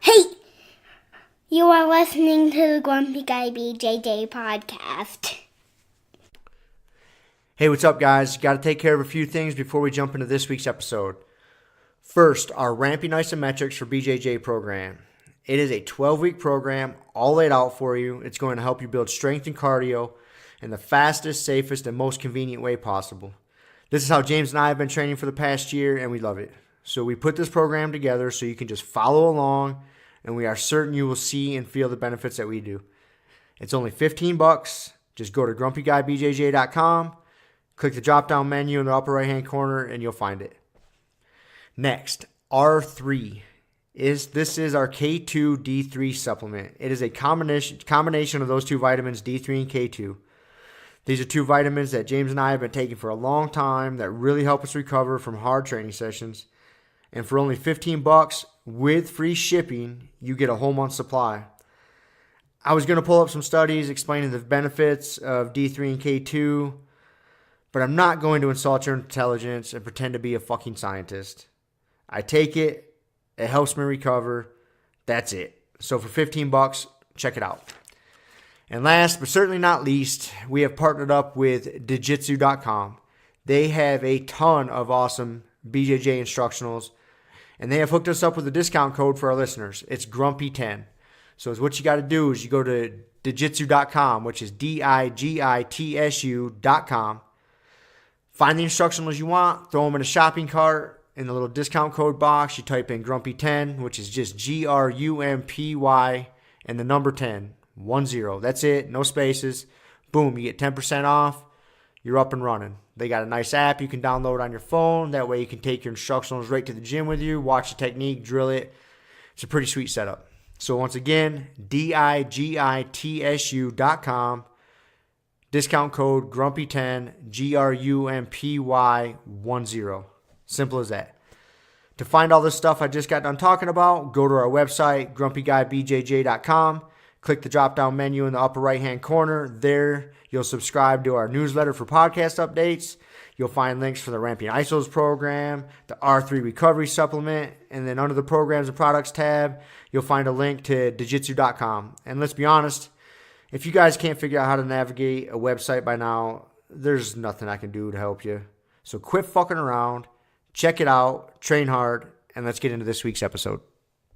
Hey! You are listening to the Grumpy Guy BJJ Podcast. Hey, what's up, guys? Got to take care of a few things before we jump into this week's episode. First, our Ramping Isometrics for BJJ program. It is a 12-week program, all laid out for you. It's going to help you build strength and cardio in the fastest, safest, and most convenient way possible. This is how James and I have been training for the past year, and we love it. So we put this program together so you can just follow along, and we are certain you will see and feel the benefits that we do. It's only $15. Just go to grumpyguybjj.com, click the drop-down menu in the upper right-hand corner, and you'll find it. Next, R3. This is our K2 D3 supplement. It is a combination of those two vitamins, D3 and K2. These are two vitamins that James and I have been taking for a long time that really help us recover from hard training sessions. And for only $15 with free shipping, you get a whole month supply. I was going to pull up some studies explaining the benefits of D3 and K2, but I'm not going to insult your intelligence and pretend to be a fucking scientist. I take it. It helps me recover. That's it. So for $15, check it out. And last but certainly not least, we have partnered up with Jiu-Jitsu.com. They have a ton of awesome BJJ instructionals, and they have hooked us up with a discount code for our listeners. It's Grumpy10. So what you got to do is you go to Jiu-Jitsu.com, which is DIGITSU.com. Find the instructionals you want, throw them in a shopping cart. In the little discount code box, you type in Grumpy10, which is just GRUMPY and the number 10, 10. That's it, no spaces. Boom, you get 10% off. You're up and running. They got a nice app you can download on your phone. That way you can take your instructionals right to the gym with you, watch the technique, drill it. It's a pretty sweet setup. So once again, DIGITSU.com. Discount code Grumpy10, GRUMPY10. Simple as that. To find all this stuff I just got done talking about, go to our website, grumpyguybjj.com. Click the drop-down menu in the upper right-hand corner. There, you'll subscribe to our newsletter for podcast updates. You'll find links for the Ramping Isos program, the R3 Recovery Supplement, and then under the Programs and Products tab, you'll find a link to Jiu-Jitsu.com. And let's be honest, if you guys can't figure out how to navigate a website by now, there's nothing I can do to help you. So quit fucking around, check it out, train hard, and let's get into this week's episode.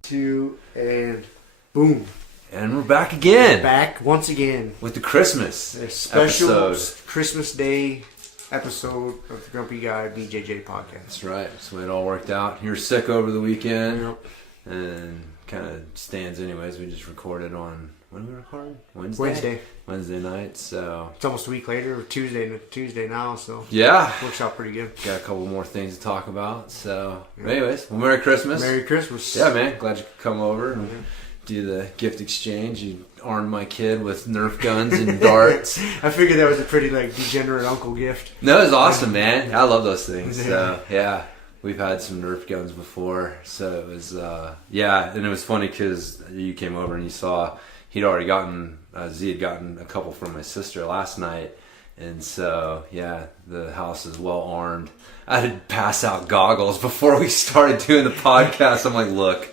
2 and boom. And we're back again. Back once again. With the Christmas special episode. Christmas Day episode of the Grumpy Guy BJJ Podcast. That's right. That's the way it all worked out. You were sick over the weekend. Yep. And kind of stands anyways. We just recorded on, when did we record? Wednesday night. So it's almost a week later, Tuesday now, so yeah. Works out pretty good. Got a couple more things to talk about. So anyways, well, Merry Christmas. Merry Christmas. Yeah, man. Glad you could come over and do the gift exchange. You armed my kid with Nerf guns and darts. I figured that was a pretty degenerate uncle gift. No, it was awesome, man. I love those things. So yeah, we've had some Nerf guns before. So it was and it was funny because you came over and you saw he'd already gotten Z had gotten a couple from my sister last night, and so yeah, the house is well armed. I had to pass out goggles before we started doing the podcast. I'm like, look,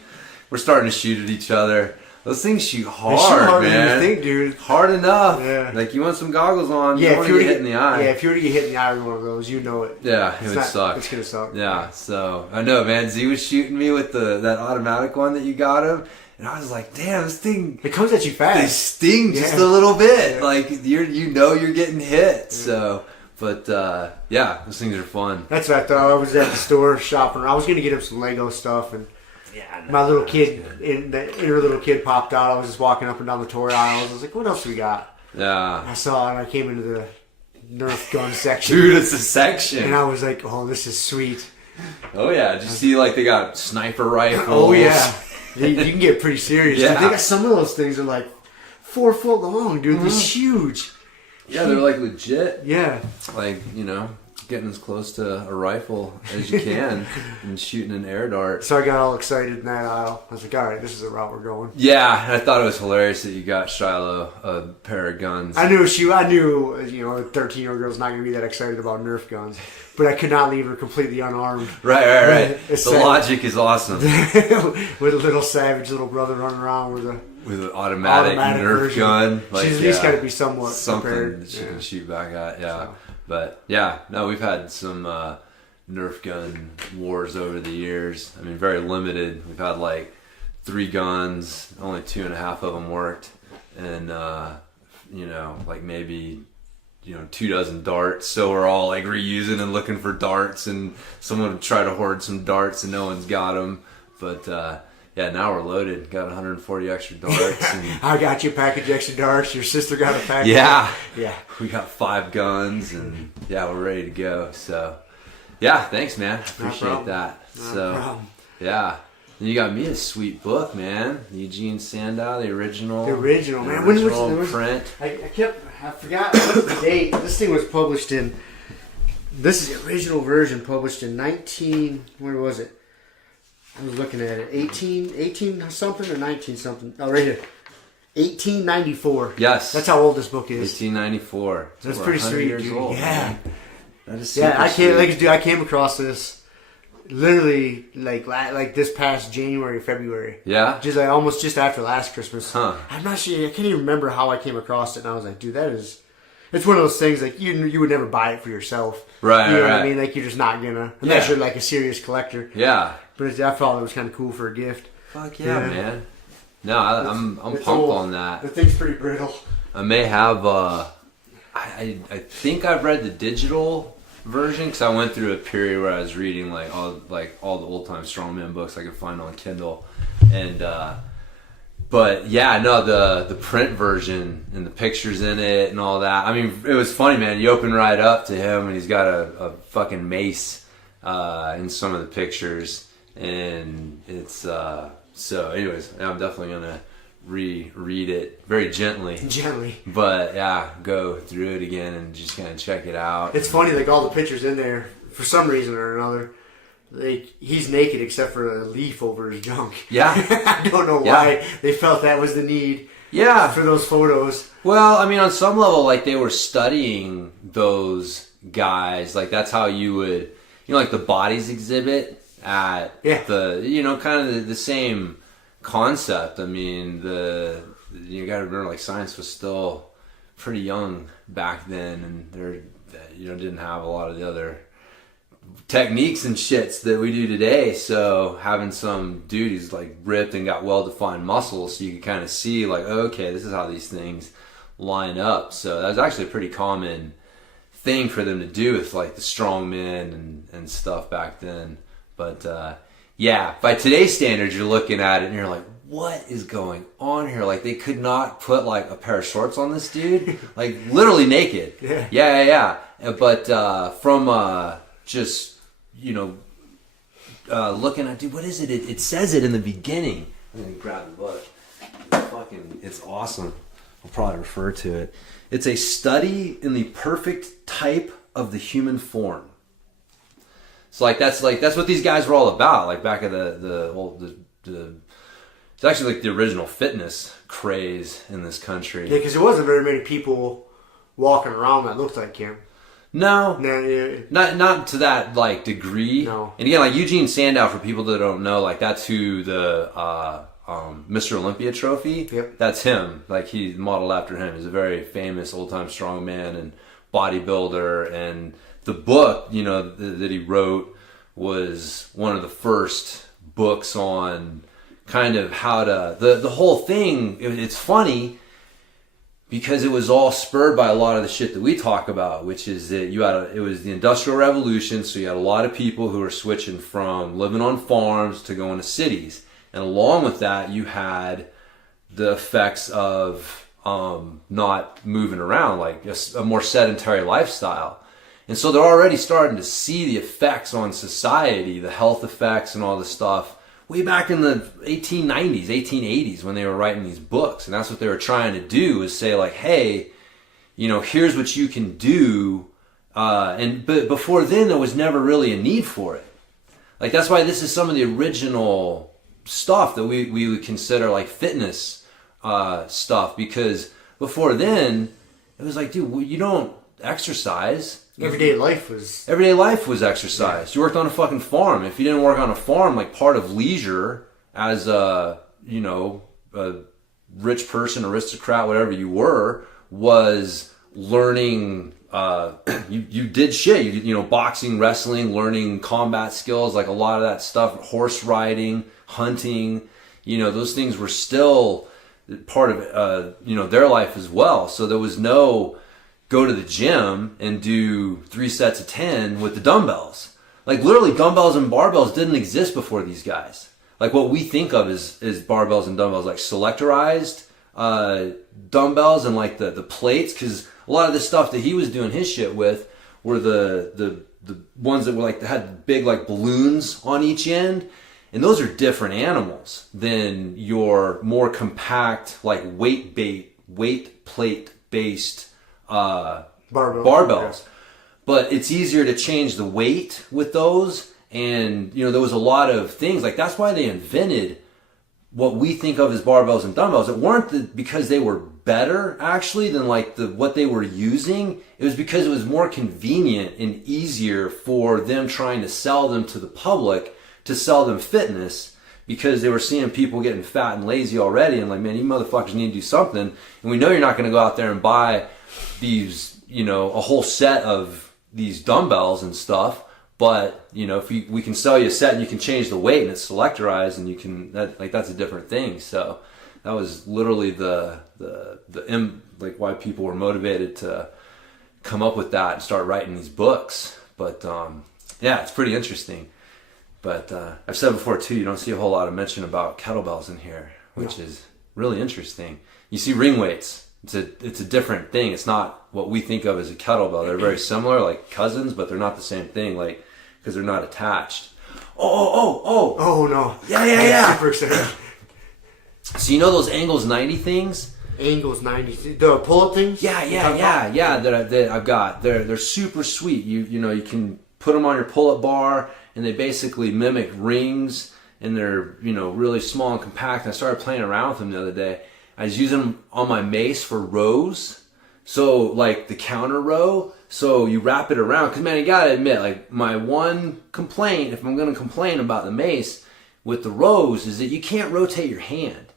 we're starting to shoot at each other. Those things shoot hard, man. Than you think, dude. Hard enough. Yeah. Like, you want some goggles on. Yeah, you don't want to get hit in the eye. Yeah, if you were to get hit in the eye with one of those, you know it. Yeah, it would suck. It's going to suck. Yeah, so, I know, man. Z was shooting me with that automatic one that you got him. And I was like, damn, this thing... It comes at you fast. They sting just a little bit. Yeah. Like, you're getting hit. Yeah. So... But, yeah, those things are fun. That's what I thought. I was at the store shopping. I was going to get him some Lego stuff, and my little kid, the inner little kid popped out. I was just walking up and down the toy aisles. I was like, what else we got? Yeah. I saw it, and I came into the Nerf gun section. Dude, it's a section. And I was like, oh, this is sweet. Oh, yeah. Did you see, they got sniper rifles? Oh, yeah. You can get pretty serious. Yeah. They got some of those things that are 4 foot long, dude. Mm-hmm. They're huge. Yeah, they're legit. Yeah. getting as close to a rifle as you can and shooting an air dart. So I got all excited in that aisle. I was like, all right, this is the route we're going. Yeah, and I thought it was hilarious that you got Shiloh a pair of guns. I knew, a 13-year-old girl's not going to be that excited about Nerf guns. But I could not leave her completely unarmed. Right. The logic is awesome. With a little savage little brother running around with an automatic Nerf version. gun. She's at least got to be somewhat something prepared. that she can shoot back at. Yeah, So. But yeah, no, we've had some Nerf gun wars over the years. I mean, very limited. We've had like 3 guns, only 2.5 of them worked, and like maybe 24 darts. So we're all like reusing and looking for darts, and someone would try to hoard some darts, and no one's got them. But yeah, now we're loaded. Got 140 extra darts. And I got you a package extra darts. Your sister got a package. Yeah. Yeah. We got 5 guns, and yeah, we're ready to go. So yeah, thanks, man. Appreciate that. No problem. Yeah. And you got me a sweet book, man. Eugene Sandow, the original. The original, man. When was print? I forgot what's the date. This thing was published in. This is the original version, published in where was it? I was looking at it. 18 something or 19 something. Oh, right here. 1894. Yes. That's how old this book is. 1894. That's pretty sweet, years dude. old. Yeah. Man. That is super I came across this literally like this past January, February. Yeah. Just almost just after last Christmas. Huh. I'm not sure. I can't even remember how I came across it, and I was like, dude, it's one of those things like you would never buy it for yourself. Right. You know right. what I mean? Like you're just not gonna unless you're like a serious collector. Yeah. But I thought it was kind of cool for a gift. Fuck yeah, man. No, I'm pumped old. on that. The thing's pretty brittle. I may have. I think I've read the digital version because I went through a period where I was reading all the old time strongman books I could find on Kindle, and but yeah, no, the print version and the pictures in it and all that. I mean, it was funny, man. You open right up to him and he's got a fucking mace in some of the pictures, and it's so. Anyways, I'm definitely gonna reread it very gently. But yeah, go through it again and just kind of check it out. It's funny, like all the pictures in there, for some reason or another, like he's naked except for a leaf over his junk. Yeah. I don't know why they felt that was the need. Yeah. For those photos. Well, I mean, on some level, like they were studying those guys. Like that's how you would, like the bodies exhibit at the, kind of the same concept. I mean, you got to remember, like science was still pretty young back then, and there, didn't have a lot of the other techniques and shits that we do today. So having some dude who's like ripped and got well-defined muscles, so you can kind of see like, okay, this is how these things line up. So that was actually a pretty common thing for them to do with like the strong men and stuff back then. But yeah, by today's standards, you're looking at it and you're like, what is going on here? Like they could not put like a pair of shorts on this dude, like literally naked. Yeah. But from just looking at, dude, what is it? It says it in the beginning. I'm gonna grab the book. It's awesome. I'll probably refer to it. It's a study in the perfect type of the human form. So that's what these guys were all about. Like back at the it's actually like the original fitness craze in this country. Yeah, because there wasn't very many people walking around that looked like him. No, yeah. not to that like degree. No. And again, like Eugene Sandow, for people that don't know, like that's who the Mr. Olympia trophy. Yep. That's him. Like he's modeled after him. He's a very famous old time strongman and bodybuilder. And the book, that he wrote was one of the first books on kind of how to the whole thing. It's funny because it was all spurred by a lot of the shit that we talk about, which is that it was the Industrial Revolution, so you had a lot of people who were switching from living on farms to going to cities. And along with that, you had the effects of not moving around, like a more sedentary lifestyle. And so they're already starting to see the effects on society, the health effects and all this stuff, way back in the 1890s, 1880s when they were writing these books. And that's what they were trying to do, is say like, hey, here's what you can do But before then, there was never really a need for it. Like, that's why this is some of the original stuff that we would consider like fitness stuff, because before then, it was like, dude, you don't exercise. Everyday life was exercise. Yeah. You worked on a fucking farm. If you didn't work on a farm, like, part of leisure as a rich person, aristocrat, whatever you were, was learning. You did shit. You know, boxing, wrestling, learning combat skills, like a lot of that stuff, horse riding, hunting. You know, those things were still part of their life as well. So there was no go to the gym and do 3 sets of 10 with the dumbbells. Like, literally, dumbbells and barbells didn't exist before these guys. Like, what we think of is barbells and dumbbells, like selectorized dumbbells and like the plates, because a lot of the stuff that he was doing his shit with were the ones that were like, that had big like balloons on each end, and those are different animals than your more compact, like weight plate based barbells. Yes. But it's easier to change the weight with those, and there was a lot of things like, that's why they invented what we think of as barbells and dumbbells. It weren't because they were better actually than like what they were using. It was because it was more convenient and easier for them trying to sell them to the public, to sell them fitness, because they were seeing people getting fat and lazy already, and like, man, you motherfuckers need to do something. And we know you're not going to go out there and buy these, a whole set of these dumbbells and stuff. But, if we can sell you a set and you can change the weight and it's selectorized, and you can, that's a different thing. So that was literally why people were motivated to come up with that and start writing these books. But, yeah, it's pretty interesting. But I've said before too, you don't see a whole lot of mention about kettlebells in here, which is really interesting. You see ring weights. It's a different thing. It's not what we think of as a kettlebell. They're very similar, like cousins, but they're not the same thing, like, because they're not attached. Oh no. Yeah. Super excited. So you know those Angles 90 things? Angles 90, the pull-up things? Yeah. That I've got. They're super sweet. You can put them on your pull-up bar, and they basically mimic rings, and they're really small and compact. And I started playing around with them the other day. I was using them on my mace for rows. So like the counter row. So you wrap it around. Because, man, you got to admit, like, my one complaint, if I'm going to complain about the mace with the rows, is that you can't rotate your hand.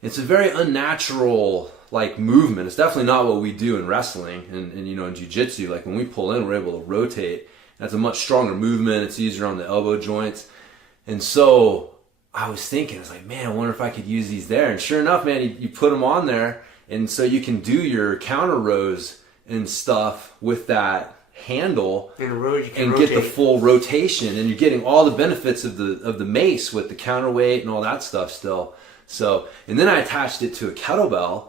It's a very unnatural, like, movement. It's definitely not what we do in wrestling and in jiu-jitsu. Like, when we pull in, we're able to rotate. That's a much stronger movement. It's easier on the elbow joints. And so I was thinking, I was like, man, I wonder if I could use these there. And sure enough, man, you put them on there, and so you can do your counter rows and stuff with that handle and get the full rotation, and you're getting all the benefits of the mace with the counterweight and all that stuff still. So, and then I attached it to a kettlebell,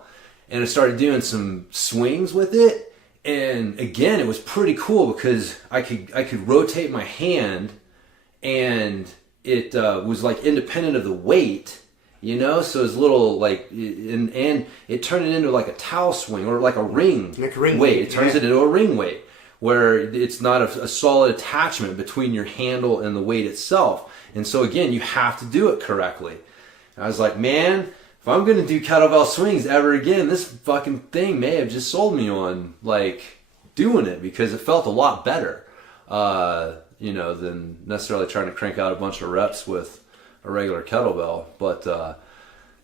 and I started doing some swings with it. And again, it was pretty cool because I could rotate my hand, and it was like independent of the weight, so it's a little like, and it turned it into like a towel swing or like a ring weight. It turns it into a ring weight where it's not a solid attachment between your handle and the weight itself. And so again, you have to do it correctly. And I was like, man, if I'm going to do kettlebell swings ever again, this fucking thing may have just sold me on like doing it, because it felt a lot better, than necessarily trying to crank out a bunch of reps with a regular kettlebell. But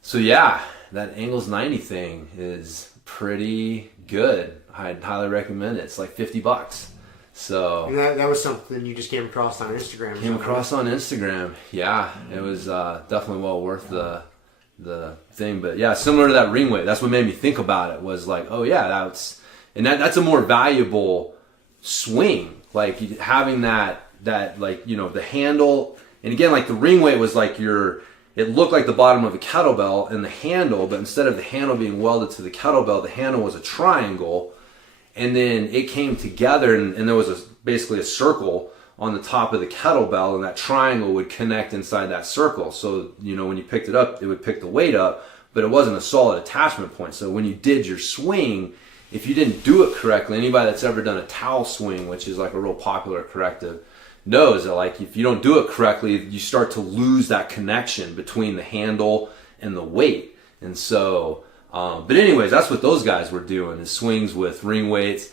so yeah, that Angles 90 thing is pretty good. I'd highly recommend it. It's like $50. So and that was something you just came across on Instagram. Yeah, it was definitely well worth the thing. But yeah, similar to that ring weight, that's what made me think about it, was like, oh yeah, that's a more valuable swing, like having that like, the handle. And again, like the ring weight was like it looked like the bottom of a kettlebell and the handle, but instead of the handle being welded to the kettlebell, the handle was a triangle. And then it came together, and there was basically a circle on the top of the kettlebell, and that triangle would connect inside that circle. So, when you picked it up, it would pick the weight up, but it wasn't a solid attachment point. So when you did your swing, if you didn't do it correctly, anybody that's ever done a towel swing, which is like a real popular corrective, knows that like if you don't do it correctly, you start to lose that connection between the handle and the weight. And so, but anyways, that's what those guys were doing, is swings with ring weights,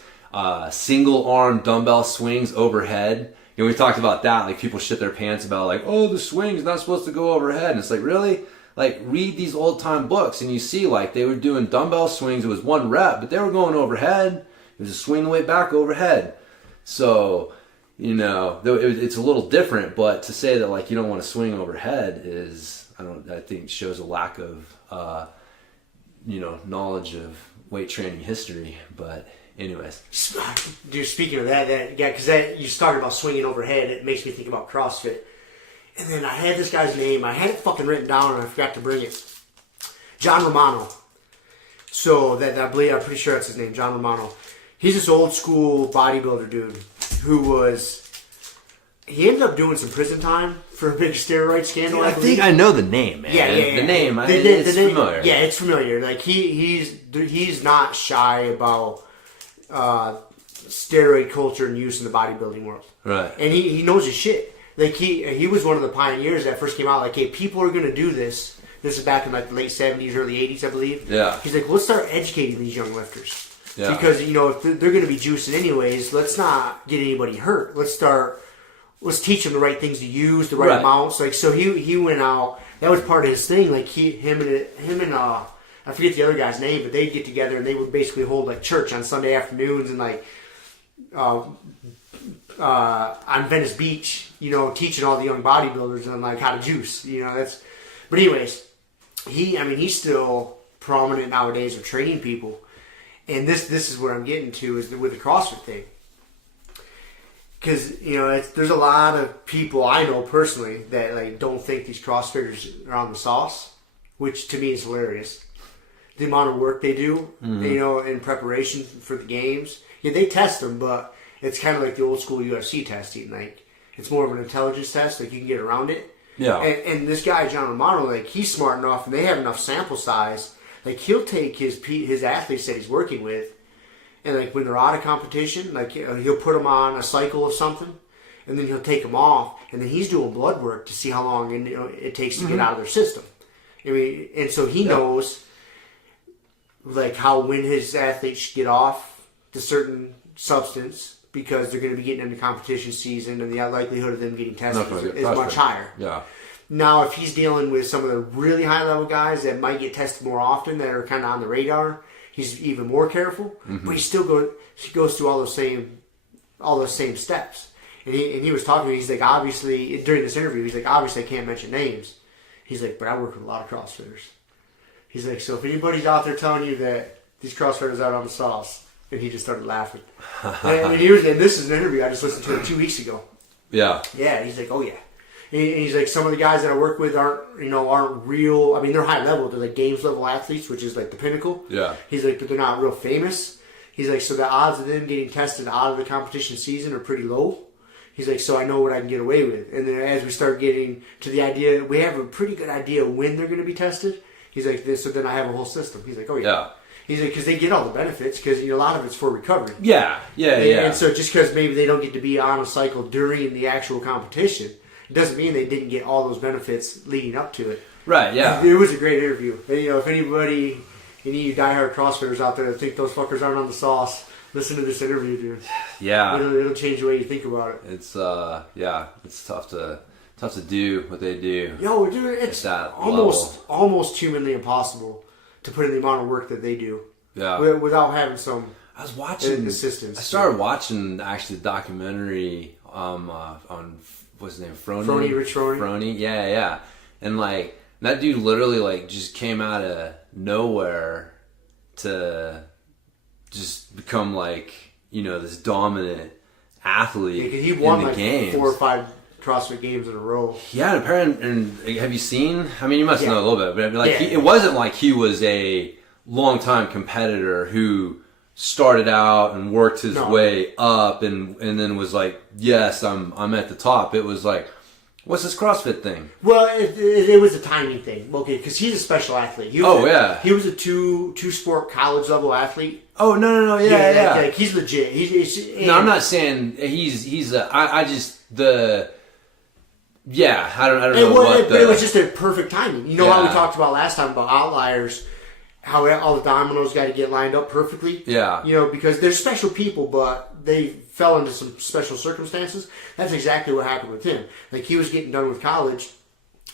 single arm dumbbell swings overhead. You know, we talked about that, like people shit their pants about like, oh, the swing's not supposed to go overhead. And it's like, really? Like, read these old time books and you see like they were doing dumbbell swings. It was 1 rep, but they were going overhead. It was a swing the weight back overhead. So, you know, it's a little different, but to say that like you don't want to swing overhead is, I think shows a lack of, you know, knowledge of weight training history. But anyways. Dude, speaking of that, yeah, because you started about swinging overhead, it makes me think about CrossFit. And then I had this guy's name. I had it fucking written down and I forgot to bring it. John Romano. So I'm pretty sure that's his name, John Romano. He's this old school bodybuilder dude he ended up doing some prison time for a big steroid scandal. I think I know the name, man. Yeah. The name, it's familiar. Yeah, it's familiar. Like he's not shy about steroid culture and use in the bodybuilding world. Right. And he knows his shit. Like he was one of the pioneers that first came out. Like, hey, people are gonna do this. This is back in like the late 70s, early 80s, I believe. Yeah. He's like, let's start educating these young lifters. Yeah. Because you know if they're gonna be juicing anyways, let's not get anybody hurt. Let's teach them the right things to use, the right amounts. Like, so he went out. That was part of his thing. Like him and I forget the other guy's name, but they'd get together and they would basically hold like church on Sunday afternoons and like on Venice Beach, you know, teaching all the young bodybuilders on like how to juice. You know, that's. But anyways, he's still prominent nowadays of training people, and this is where I'm getting to is with the CrossFit thing. Because, you know, there's a lot of people I know personally that like don't think these CrossFitters are on the sauce, which to me is hilarious. The amount of work they do, you know, in preparation for the games. Yeah, they test them, but it's kind of like the old school UFC testing. Like, it's more of an intelligence test. Like, you can get around it. Yeah. And this guy, John Romano, like, he's smart enough, and they have enough sample size. Like, he'll take his athletes that he's working with, and like when they're out of competition, like he'll put them on a cycle of something, and then he'll take them off, and then he's doing blood work to see how long it takes to get out of their system. I mean, and so he knows like when his athletes should get off the certain substance because they're going to be getting into competition season, and the likelihood of them getting tested is much higher. Yeah. Now, if he's dealing with some of the really high level guys that might get tested more often, that are kind of on the radar, he's even more careful, but he still goes through all those same steps. And he was talking to me. He's like, obviously during this interview, he's like, obviously I can't mention names. He's like, but I work with a lot of CrossFitters. He's like, so if anybody's out there telling you that these CrossFitters are on the sauce, and he just started laughing. and this is an interview I just listened to 2 weeks ago. Yeah. Yeah. He's like, oh yeah. And he's like, some of the guys that I work with aren't real. I mean, they're high level. They're like games level athletes, which is like the pinnacle. Yeah. He's like, but they're not real famous. He's like, so the odds of them getting tested out of the competition season are pretty low. He's like, so I know what I can get away with. And then as we start getting to the idea, we have a pretty good idea when they're going to be tested. He's like, so then I have a whole system. He's like, oh yeah. He's like, because they get all the benefits, because a lot of it's for recovery. Yeah. And so just because maybe they don't get to be on a cycle during the actual competition, it doesn't mean they didn't get all those benefits leading up to it. Right, yeah. It was a great interview. And, if any of you diehard CrossFitters out there that think those fuckers aren't on the sauce, listen to this interview, dude. Yeah. It'll change the way you think about it. It's it's tough to do what they do. Yo, dude, it's almost humanly impossible to put in the amount of work that they do. Yeah. Without having some assistance. I started watching actually the documentary on what's his name? Rich Froning. Froning, yeah. And like that dude literally like just came out of nowhere to just become like, this dominant athlete. Yeah, he won in the like games. 4 or 5 CrossFit games in a row. Yeah, apparently. And have you seen? I mean, you must know a little bit, but like it wasn't like he was a longtime competitor who started out and worked his way up and then was like, yes, I'm at the top. It was like What's this CrossFit thing? Well, it was a timing thing. Okay, because he's a special athlete. He was a two-sport college level athlete. Oh no, yeah. Like, he's legit. No, I'm not saying he's. I don't know what. But it was just a perfect timing. You know how we Yeah. talked about last time about outliers, how all the dominoes got to get lined up perfectly. Yeah. You know, because they're special people, but they fell into some special circumstances. That's exactly what happened with him. Like, he was getting done with college,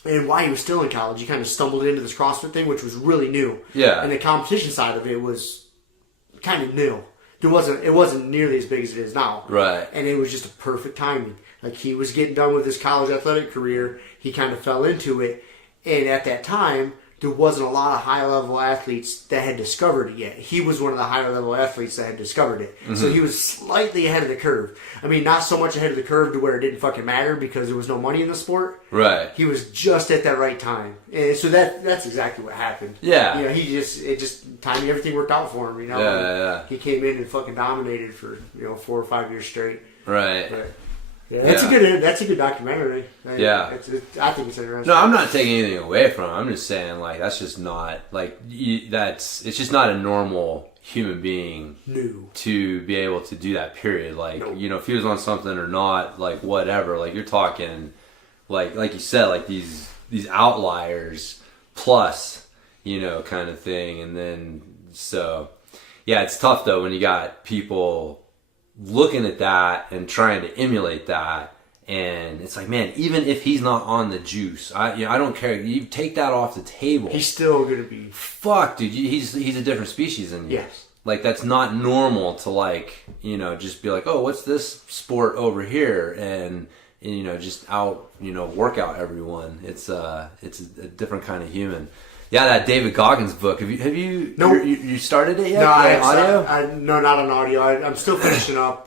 and while he was still in college, he kind of stumbled into this CrossFit thing, which was really new. Yeah. And the competition side of it was kind of new. It wasn't nearly as big as it is now. Right. And it was just a perfect timing. Like, he was getting done with his college athletic career. He kind of fell into it. And at that time, there wasn't a lot of high-level athletes that had discovered it yet. He was one of the higher-level athletes that had discovered it. Mm-hmm. So he was slightly ahead of the curve. I mean, not so much ahead of the curve to where it didn't fucking matter because there was no money in the sport. Right. He was just at that right time. And so that's exactly what happened. Yeah. You know, timing, everything worked out for him, you know. Yeah. He came in and fucking dominated for, 4 or 5 years straight. Right. But, yeah, that's a good documentary. I think it's interesting. No, I'm not taking anything away from it. I'm just saying, like, that's just not it's just not a normal human being to be able to do that. Period. Like, if he was on something or not, like whatever. Like, you're talking, like you said, like these outliers plus, kind of thing. And then so, yeah, it's tough though when you got people looking at that and trying to emulate that, and it's like, man, even if he's not on the juice, I don't care. You take that off the table, he's still gonna be fuck, dude. He's a different species than you. Yes. Like, that's not normal to, like, just be like, oh, what's this sport over here, and just out workout everyone. It's a different kind of human. Yeah, that David Goggins book. Have you? Nope. You started it yet? No, audio. No, not on audio. I'm still finishing up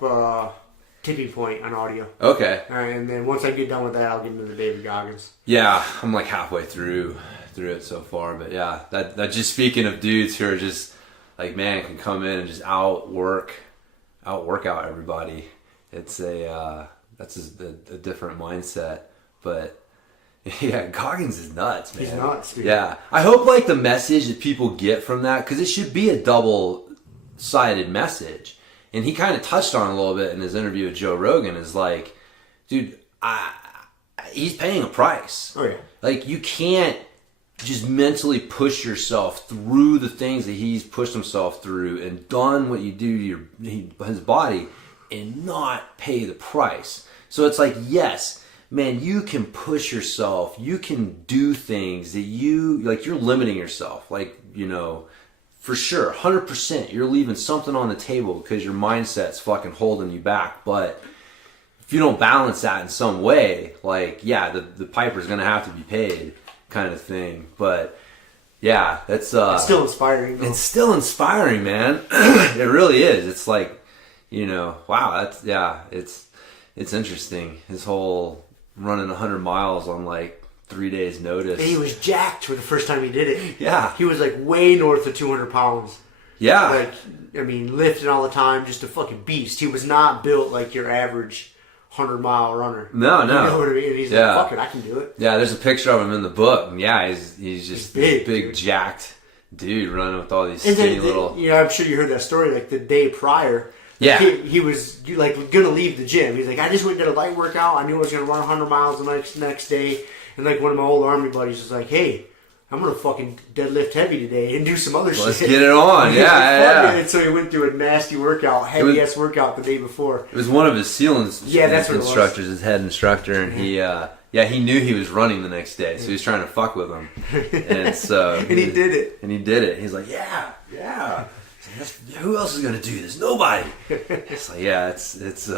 Tipping Point on audio. Okay. And then once I get done with that, I'll get into the David Goggins. Yeah, I'm like halfway through it so far, but yeah, that just speaking of dudes who are just like, man, can come in and just outwork out everybody. It's that's a different mindset, but. Yeah, Goggins is nuts, man. He's nuts, dude. Yeah. I hope, like, the message that people get from that, because it should be a double-sided message. And he kind of touched on it a little bit in his interview with Joe Rogan, is like, dude, he's paying a price. Oh, yeah. Like, you can't just mentally push yourself through the things that he's pushed himself through and done what you do to his body and not pay the price. So it's like, yes, man, you can push yourself. You can do things that you're limiting yourself. Like, for sure, 100%, you're leaving something on the table because your mindset's fucking holding you back. But if you don't balance that in some way, like, yeah, the piper's going to have to be paid kind of thing. But, yeah, that's... it's still inspiring, though. It's still inspiring, man. It really is. It's like, wow, it's interesting. His whole... running 100 miles on like 3 days notice. And he was jacked for the first time he did it. Yeah. He was like way north of 200 pounds. Yeah. Like, I mean, lifting all the time, just a fucking beast. He was not built like your average 100-mile runner. No. You know what I mean? And he's like, fuck it, I can do it. Yeah, there's a picture of him in the book. And yeah, he's just big, big jacked dude running with all these skinny little... I'm sure you heard that story, like the day prior. Yeah. He was like going to leave the gym. He's like, I just went and did a light workout. I knew I was going to run 100 miles the next day. And like one of my old army buddies was like, hey, I'm going to fucking deadlift heavy today and do some other shit. Let's get it on. Yeah. And so he went through a nasty workout, heavy-ass workout the day before. It was one of his SEAL instructors, his head instructor. And he knew he was running the next day. So he was trying to fuck with him. And so... and he did it. And he did it. He's like, yeah. Who else is going to do this? Nobody. It's like, yeah, it's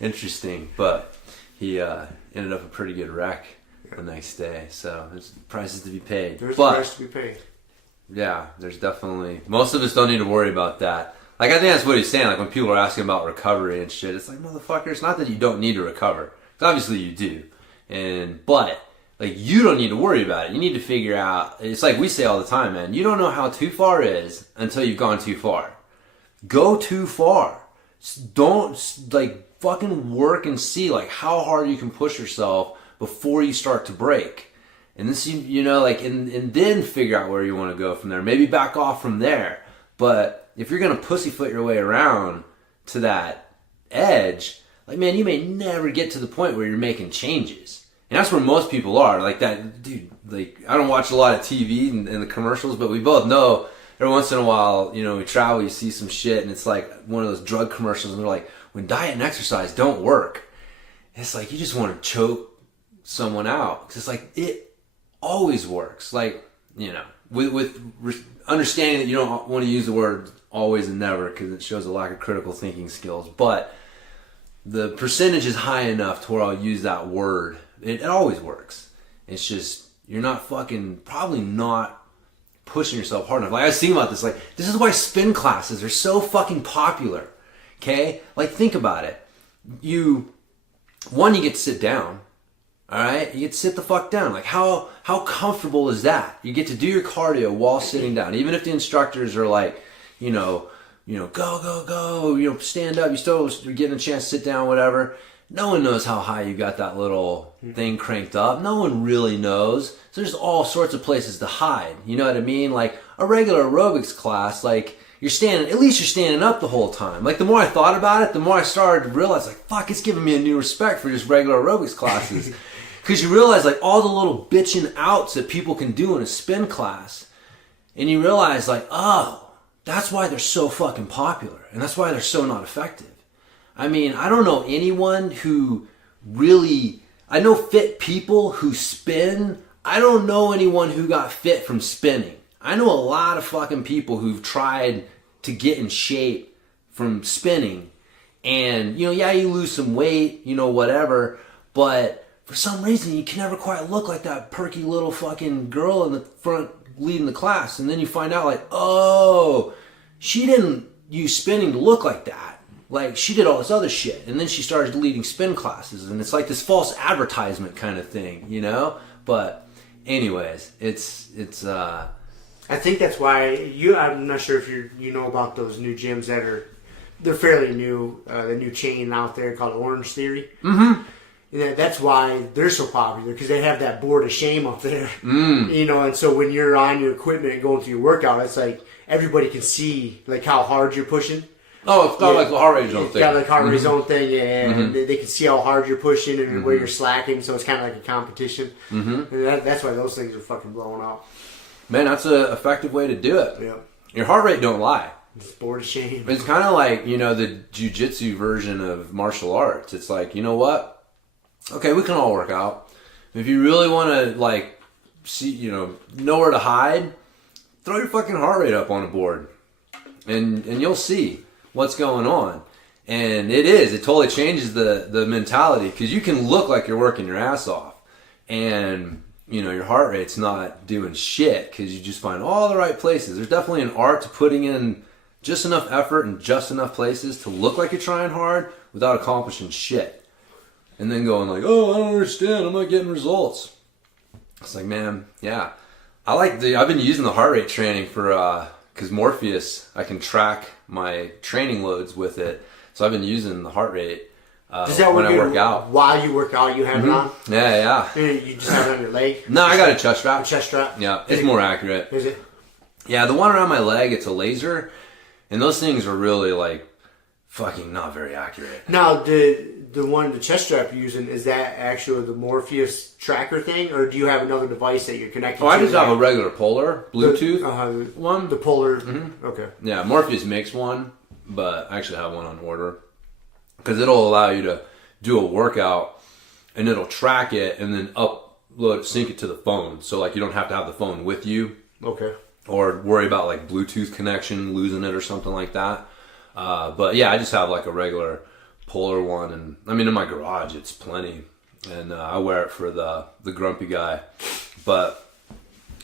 interesting. But he ended up a pretty good wreck the next day. So there's prices to be paid. There's price to be paid. Yeah, there's definitely... Most of us don't need to worry about that. Like, I think that's what he's saying. Like, when people are asking about recovery and shit, it's like, motherfucker, it's not that you don't need to recover. Because obviously you do. But... like, you don't need to worry about it. You need to figure out... It's like we say all the time, man. You don't know how too far is until you've gone too far. Go too far. Don't, like, fucking work and see, like, how hard you can push yourself before you start to break. And this, you know, like, and then figure out where you want to go from there. Maybe back off from there. But if you're going to pussyfoot your way around to that edge, like, man, you may never get to the point where you're making changes. And that's where most people are. Like that, dude, like, I don't watch a lot of TV and the commercials, but we both know every once in a while, you know, we travel, you see some shit, and it's like one of those drug commercials, and they're like, when diet and exercise don't work, it's like you just want to choke someone out. Because it's like, it always works. Like, you know, with understanding that you don't want to use the word always and never because it shows a lack of critical thinking skills, but the percentage is high enough to where I'll use that word. It always works. It's just, you're not probably not pushing yourself hard enough. Like, I was thinking about this, like, this is why spin classes are so fucking popular. Okay? Like, think about it. You get to sit down. Alright? You get to sit the fuck down. Like, how comfortable is that? You get to do your cardio while sitting down. Even if the instructors are like, you know, go, you know, stand up, you're getting a chance to sit down, whatever. No one knows how high you got that little thing cranked up. No one really knows. So there's all sorts of places to hide. You know what I mean? Like a regular aerobics class, like at least you're standing up the whole time. Like the more I thought about it, the more I started to realize, like, fuck, it's giving me a new respect for just regular aerobics classes. Because you realize, like, all the little bitching outs that people can do in a spin class. And you realize, like, oh, that's why they're so fucking popular. And that's why they're so not effective. I mean, I don't know anyone who really... I know fit people who spin. I don't know anyone who got fit from spinning. I know a lot of fucking people who've tried to get in shape from spinning. And, you know, yeah, you lose some weight, you know, whatever. But for some reason, you can never quite look like that perky little fucking girl in the front leading the class. And then you find out, like, oh, she didn't use spinning to look like that. Like, she did all this other shit. And then she started leading spin classes. And it's like this false advertisement kind of thing, you know? But anyways, it's I think that's why I'm not sure if you know about those new gyms they're fairly new, the new chain out there called Orange Theory. Mm-hmm. And that's why they're so popular, because they have that board of shame up there. You know, and so when you're on your equipment and going through your workout, it's like everybody can see like how hard you're pushing. Oh, it's got like the heart rate zone thing. Got like heart rate zone thing, yeah. Mm-hmm. They can see how hard you're pushing and where you're slacking, so it's kind of like a competition. Mm-hmm. And that's why those things are fucking blowing up. Man, that's an effective way to do it. Yeah. Your heart rate don't lie. It's board of shame. It's kind of like, you know, the jiu-jitsu version of martial arts. It's like, you know what? Okay, we can all work out. If you really want to, like, see, you know where to hide, throw your fucking heart rate up on a board. And you'll see what's going on. And it totally changes the mentality, because you can look like you're working your ass off. And, you know, your heart rate's not doing shit because you just find all the right places. There's definitely an art to putting in just enough effort in just enough places to look like you're trying hard without accomplishing shit. And then going like, oh, I don't understand, I'm not getting results. It's like, man, yeah. I've been using the heart rate training for, because Morpheus, I can track my training loads with it. So I've been using the heart rate Does that when I work work out. While you work out, you have it on? Yeah. You just have it on your leg? No, I got a chest strap. A chest strap? Yeah, it's more accurate. Is it? Yeah, the one around my leg, it's a laser. And those things are really, like, fucking not very accurate. Now, the chest strap you're using, is that actually the Morpheus tracker thing? Or do you have another device that you're connected to? I just have a regular Polar, Bluetooth one. The Polar, okay. Yeah, Morpheus makes one, but I actually have one on order. Because it'll allow you to do a workout, and it'll track it, and then sync it to the phone. So, like, you don't have to have the phone with you. Okay. Or worry about, like, Bluetooth connection, losing it or something like that. But, yeah, I just have, like, a regular Polar one. And, I mean, in my garage, it's plenty. And I wear it for the Grumpy Guy. But,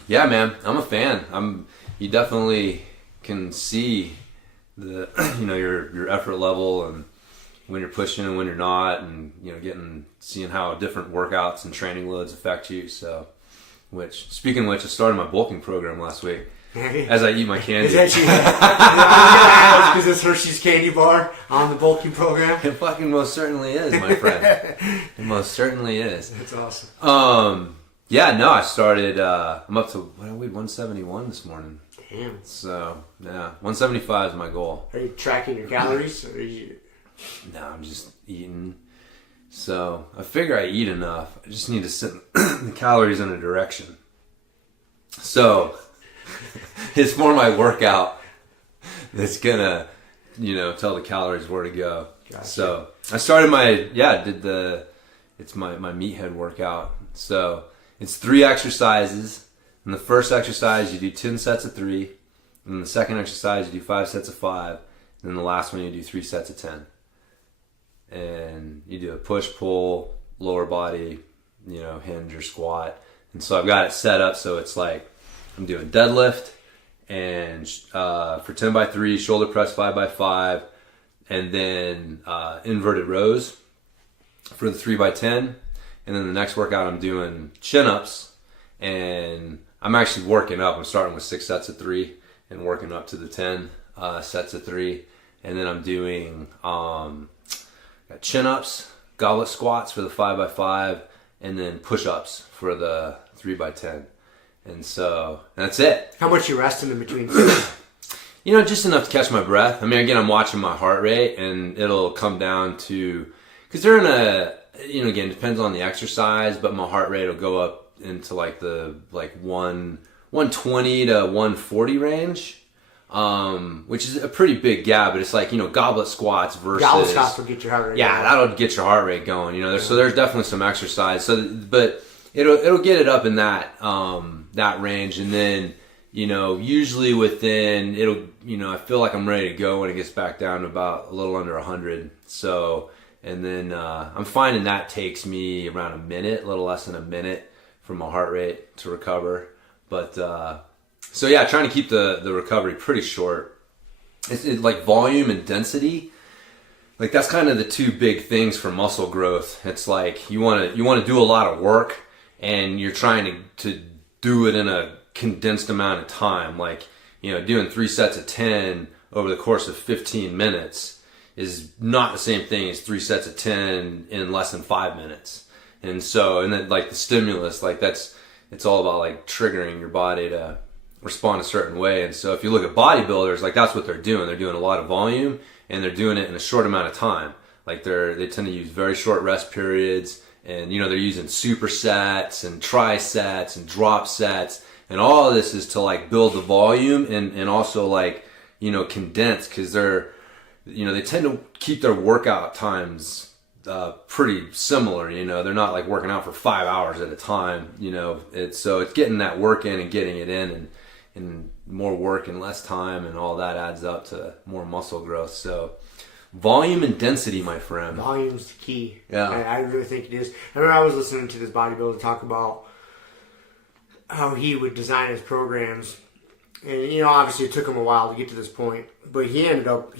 yeah, man, I'm a fan. You definitely can see your effort level and when you're pushing and when you're not, and, you know, seeing how different workouts and training loads affect you. So, speaking of which, I started my bulking program last week. as I eat my candy. Is this Hershey's candy bar on the bulking program? It fucking most certainly is, my friend. It most certainly is. That's awesome. Yeah, no, I started, I'm up to, what, I weighed 171 this morning. Damn. So, yeah, 175 is my goal. Are you tracking your calories? Or No, I'm just eating. So, I figure I eat enough. I just need to set the calories in a direction. So, it's more my workout that's gonna, tell the calories where to go. Gotcha. So, I started it's my meathead workout. So, it's 3 exercises. In the first exercise, you do 10 sets of 3. And in the second exercise, you do 5 sets of 5. And then the last one, you do 3 sets of 10. And you do a push, pull, lower body, hinge or squat. And so I've got it set up so it's like I'm doing deadlift and for 10 by 3, shoulder press 5 by 5, and then inverted rows for the 3 by 10. And then the next workout I'm doing chin-ups, and I'm actually working up. I'm starting with 6 sets of 3 and working up to the 10 sets of 3. And then I'm doing got chin-ups, goblet squats for the 5 by 5, and then push-ups for the 3 by 10. And so that's it. how much you resting in between? Just enough to catch my breath. I mean, again, I'm watching my heart rate, and it'll come down to, because they're in a, again, depends on the exercise, but my heart rate will go up into like the 120 to 140 range, which is a pretty big gap. But it's like, goblet squats versus Goblet squats will get your heart rate. Yeah, that'll get your heart rate going. So there's definitely some exercise. So, but it'll get it up in that that range, and then usually within I feel like I'm ready to go when it gets back down to about a little under 100. So, and then I'm finding that takes me around a minute, a little less than a minute for my heart rate to recover. But so yeah, trying to keep the recovery pretty short. It's like volume and density. Like that's kind of the 2 big things for muscle growth. It's like you want to do a lot of work, and you're trying to do it in a condensed amount of time. Like, doing 3 sets of 10 over the course of 15 minutes is not the same thing as 3 sets of 10 in less than 5 minutes. And so, and then like the stimulus, like it's all about like triggering your body to respond a certain way. And so if you look at bodybuilders, like that's what they're doing. They're doing a lot of volume, and they're doing it in a short amount of time. Like they tend to use very short rest periods, and they're using supersets and trisets and drop sets, and all of this is to like build the volume and also like condense, because they tend to keep their workout times pretty similar. They're not like working out for 5 hours at a time. It's getting that work in and getting it in, and more work in less time, and all that adds up to more muscle growth. So volume and density, my friend. Volume's the key. Yeah. I really think it is. I remember I was listening to this bodybuilder talk about how he would design his programs. And, obviously it took him a while to get to this point. But he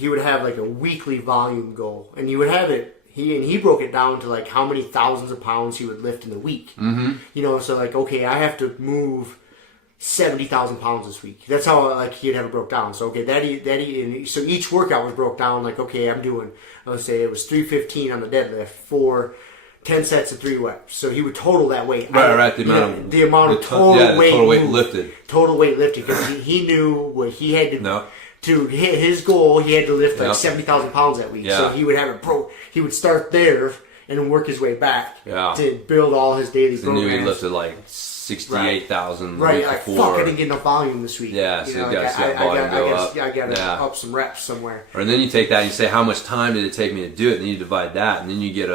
would have like a weekly volume goal. And he would have it, he broke it down to like how many thousands of pounds he would lift in a week. Mm-hmm. So like, okay, I have to move 70,000 pounds this week. That's how like he'd have it broke down. So okay, so each workout was broke down like, okay, I'm doing, let's say it was 315 on the deadlift for 10 sets of 3 reps. So he would total that weight. Right. The amount of total weight lifted. Total weight lifted, because he knew what he had to to hit his goal. He had to lift like 70,000 pounds that week. Yeah. So he would have he would start there and work his way back to build all his daily programs. He knew he lifted like 68,000 right, like, fuck, I didn't get enough volume this week. Yeah, so you gotta see that volume go up. I gotta up some reps somewhere. And then you take that and you say, how much time did it take me to do it? And then you divide that, and then you get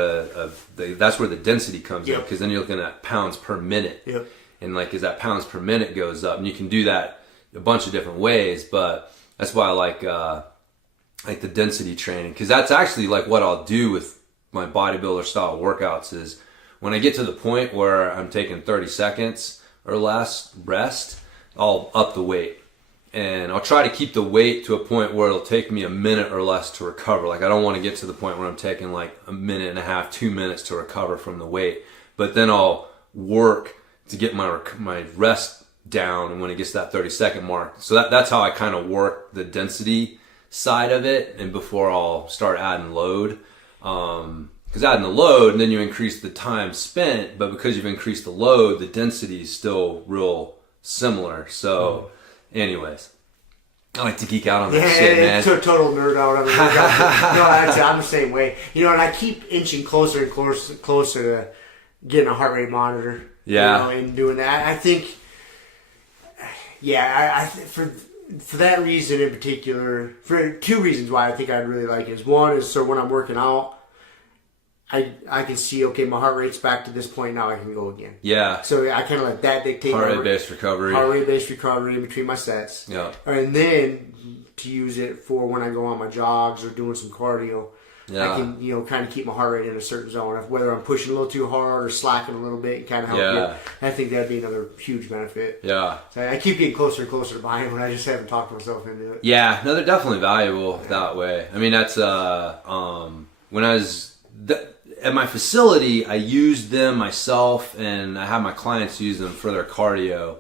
that's where the density comes in, because then you're looking at pounds per minute. Yep. And like, as that pounds per minute goes up, and you can do that a bunch of different ways, but that's why I like the density training, because that's actually like what I'll do with my bodybuilder style workouts is, when I get to the point where I'm taking 30 seconds or less rest, I'll up the weight. And I'll try to keep the weight to a point where it'll take me a minute or less to recover. Like, I don't want to get to the point where I'm taking like a minute and a half, 2 minutes to recover from the weight. But then I'll work to get my rest down when it gets to that 30-second mark. So that's how I kind of work the density side of it, and before I'll start adding load. Because adding the load, and then you increase the time spent, but because you've increased the load, the density is still real similar. So, anyways, I like to geek out on that shit, man. It's a total nerd out on it. I'm the same way. You know, and I keep inching closer and closer to getting a heart rate monitor. Yeah. You know, and doing that. I think, I for that reason in particular, for two reasons why I think I'd really like it. One is so when I'm working out, I can see, okay, my heart rate's back to this point, now I can go again. Yeah. So I kind of let that dictate heart rate-based recovery. Heart rate-based recovery in between my sets. Yeah. And then to use it for when I go on my jogs or doing some cardio. Yeah. I can, you know, kind of keep my heart rate in a certain zone. Whether I'm pushing a little too hard or slacking a little bit and kind of help you. I think that'd be another huge benefit. Yeah. So I keep getting closer and closer to buying it when I just haven't talked myself into it. Yeah. No, they're definitely valuable that way. I mean, that's, when I was... at my facility, I used them myself, and I have my clients use them for their cardio.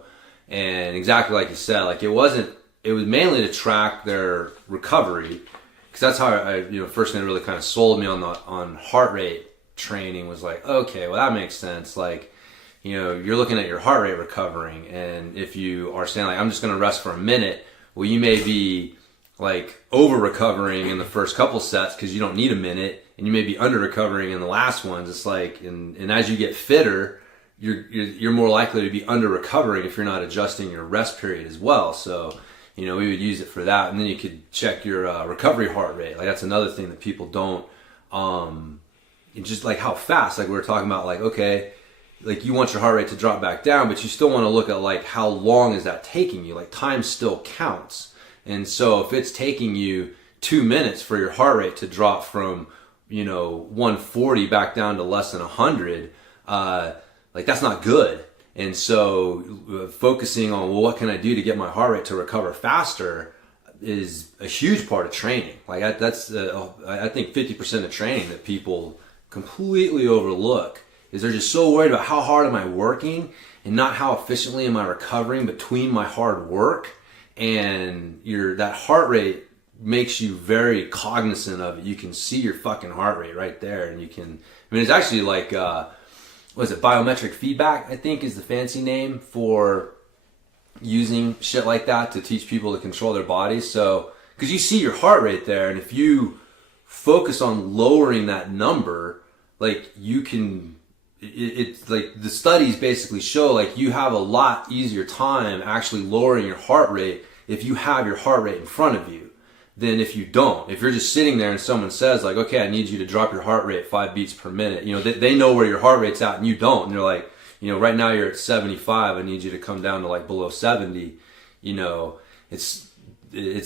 And exactly like you said, like it was mainly to track their recovery, because that's how I first thing that really kind of sold me on heart rate training was like, okay, well that makes sense. Like, you know, you're looking at your heart rate recovering, and if you are saying like, I'm just going to rest for a minute, well, you may be like over recovering in the first couple sets because you don't need a minute. And you may be under recovering in the last ones. It's like, and as you get fitter, you're more likely to be under recovering if you're not adjusting your rest period as well. So, you know, we would use it for that, and then you could check your recovery heart rate. Like that's another thing that people don't. Just like how fast, like we were talking about, like okay, like you want your heart rate to drop back down, but you still want to look at like how long is that taking you. Like time still counts, and so if it's taking you 2 minutes for your heart rate to drop from 140 back down to less than 100, like that's not good. And so focusing on, well, what can I do to get my heart rate to recover faster is a huge part of training. Like that's, I think 50% of training that people completely overlook is they're just so worried about how hard am I working and not how efficiently am I recovering between my hard work. And that heart rate makes you very cognizant of it. You can see your fucking heart rate right there, and you can, I mean, it's actually like, biometric feedback, I think is the fancy name for using shit like that to teach people to control their bodies. So, because you see your heart rate there, and if you focus on lowering that number, like you can, it's like the studies basically show like you have a lot easier time actually lowering your heart rate if you have your heart rate in front of you than if you don't. If you're just sitting there and someone says like, okay, I need you to drop your heart rate 5 beats per minute, they know where your heart rate's at and you don't, and they're like, right now you're at 75, I need you to come down to like below 70. It's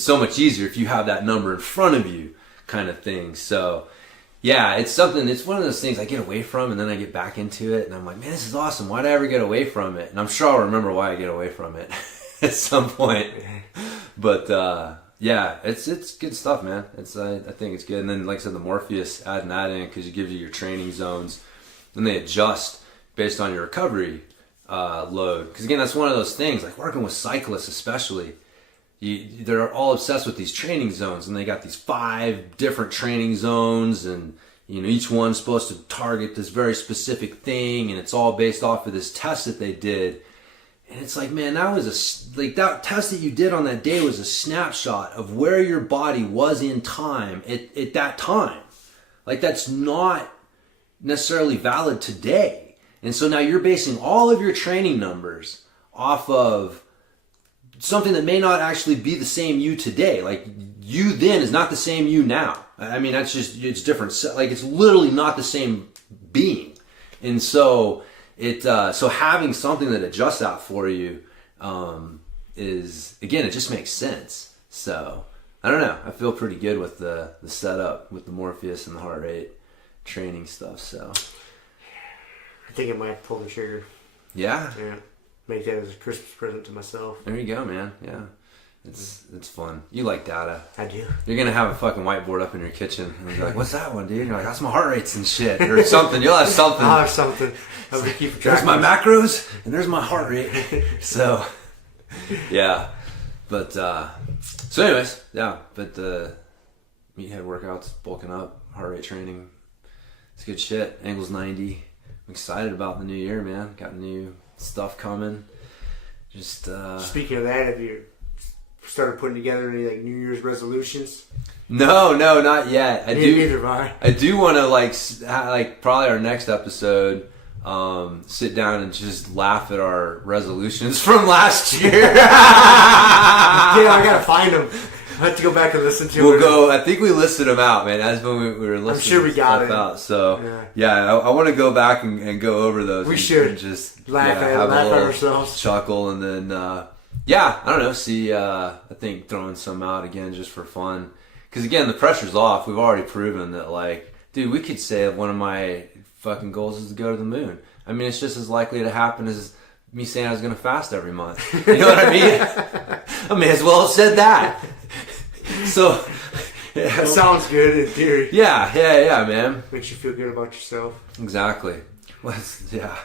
so much easier if you have that number in front of you, kind of thing. So yeah, it's one of those things I get away from, and then I get back into it and I'm like, man, this is awesome. Why did I ever get away from it? And I'm sure I'll remember why I get away from it at some point. But yeah, it's good stuff, man. I think it's good. And then, like I said, the Morpheus, adding that in because it gives you your training zones, and they adjust based on your recovery load. Because again, that's one of those things. Like working with cyclists, especially, they're all obsessed with these training zones, and they got these 5 different training zones, and each one's supposed to target this very specific thing, and it's all based off of this test that they did. And it's like, man, that test that you did on that day was a snapshot of where your body was in time at that time. Like, that's not necessarily valid today. And so now you're basing all of your training numbers off of something that may not actually be the same you today. Like, you then is not the same you now. I mean, it's different. Like, it's literally not the same being. And so so having something that adjusts that for you is, again, it just makes sense. So I don't know, I feel pretty good with the setup with the Morpheus and the heart rate training stuff. So I think I might pull the trigger. Yeah, make that as a Christmas present to myself. There you go, man. Yeah, it's fun. You like data. I do. You're gonna have a fucking whiteboard up in your kitchen, and you're like, "What's that one, dude?" And you're like, "That's my heart rates and shit, or something." You'll have something. I'll have something. I'll keep track. There's my macros, and there's my heart rate. So, Yeah. But, so anyways, yeah. But the meathead workouts, bulking up, heart rate training. It's good shit. Angles 90. I'm excited about the new year, man. Got new stuff coming. Just, Speaking of that, have you started putting together any like New Year's resolutions? No, not yet. Neither have I. I do want to like probably our next episode, sit down and just laugh at our resolutions from last year. Yeah, I gotta find them. I have to go back and listen to We'll it. go. I think we listed them out, man. That's when we were listening. I'm sure we got stuff it. out. So yeah, I want to go back and go over those. We and, should and just laugh at ourselves, chuckle, and then I don't know. See, I think throwing some out again just for fun. Because again, the pressure's off. We've already proven that, like, dude, we could say one of my fucking goals is to go to the moon. I mean, it's just as likely to happen as me saying I was going to fast every month. You know what I mean? I may as well have said that. So, yeah. That sounds good in theory. Yeah, man. Makes you feel good about yourself. Exactly. Well, yeah,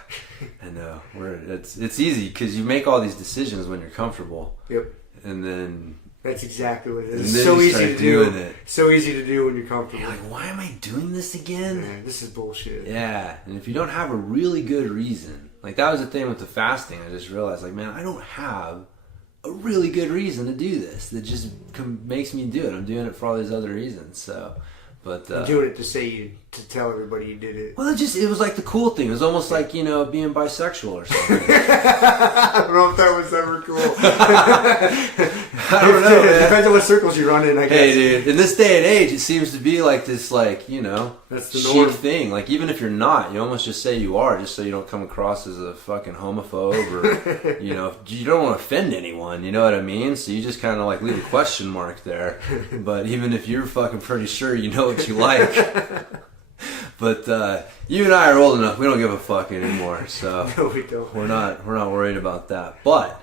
I know. It's easy because you make all these decisions when you're comfortable. Yep. And then... That's exactly what it is. And It's then so you easy start to do. doing it. So easy to do when you're comfortable. You're like, why am I doing this again? Man, this is bullshit. Yeah, and if you don't have a really good reason, like that was the thing with the fasting, I just realized, like, man, I don't have a really good reason to do this that just makes me do it. I'm doing it for all these other reasons, so... But I'm doing it to tell everybody you did it. Well, it was like the cool thing. It was almost like, being bisexual or something. I don't know if that was ever cool. I don't know, It man. depends on what circles you run in, I guess. Hey, dude, in this day and age, it seems to be like this, like, That's the chic norm. thing. Like, even if you're not, you almost just say you are, just so you don't come across as a fucking homophobe or, you don't want to offend anyone, you know what I mean? So you just kind of, like, leave a question mark there. But even if you're fucking pretty sure you know what you like. But you and I are old enough, we don't give a fuck anymore, so No, we don't. we're not worried about that. But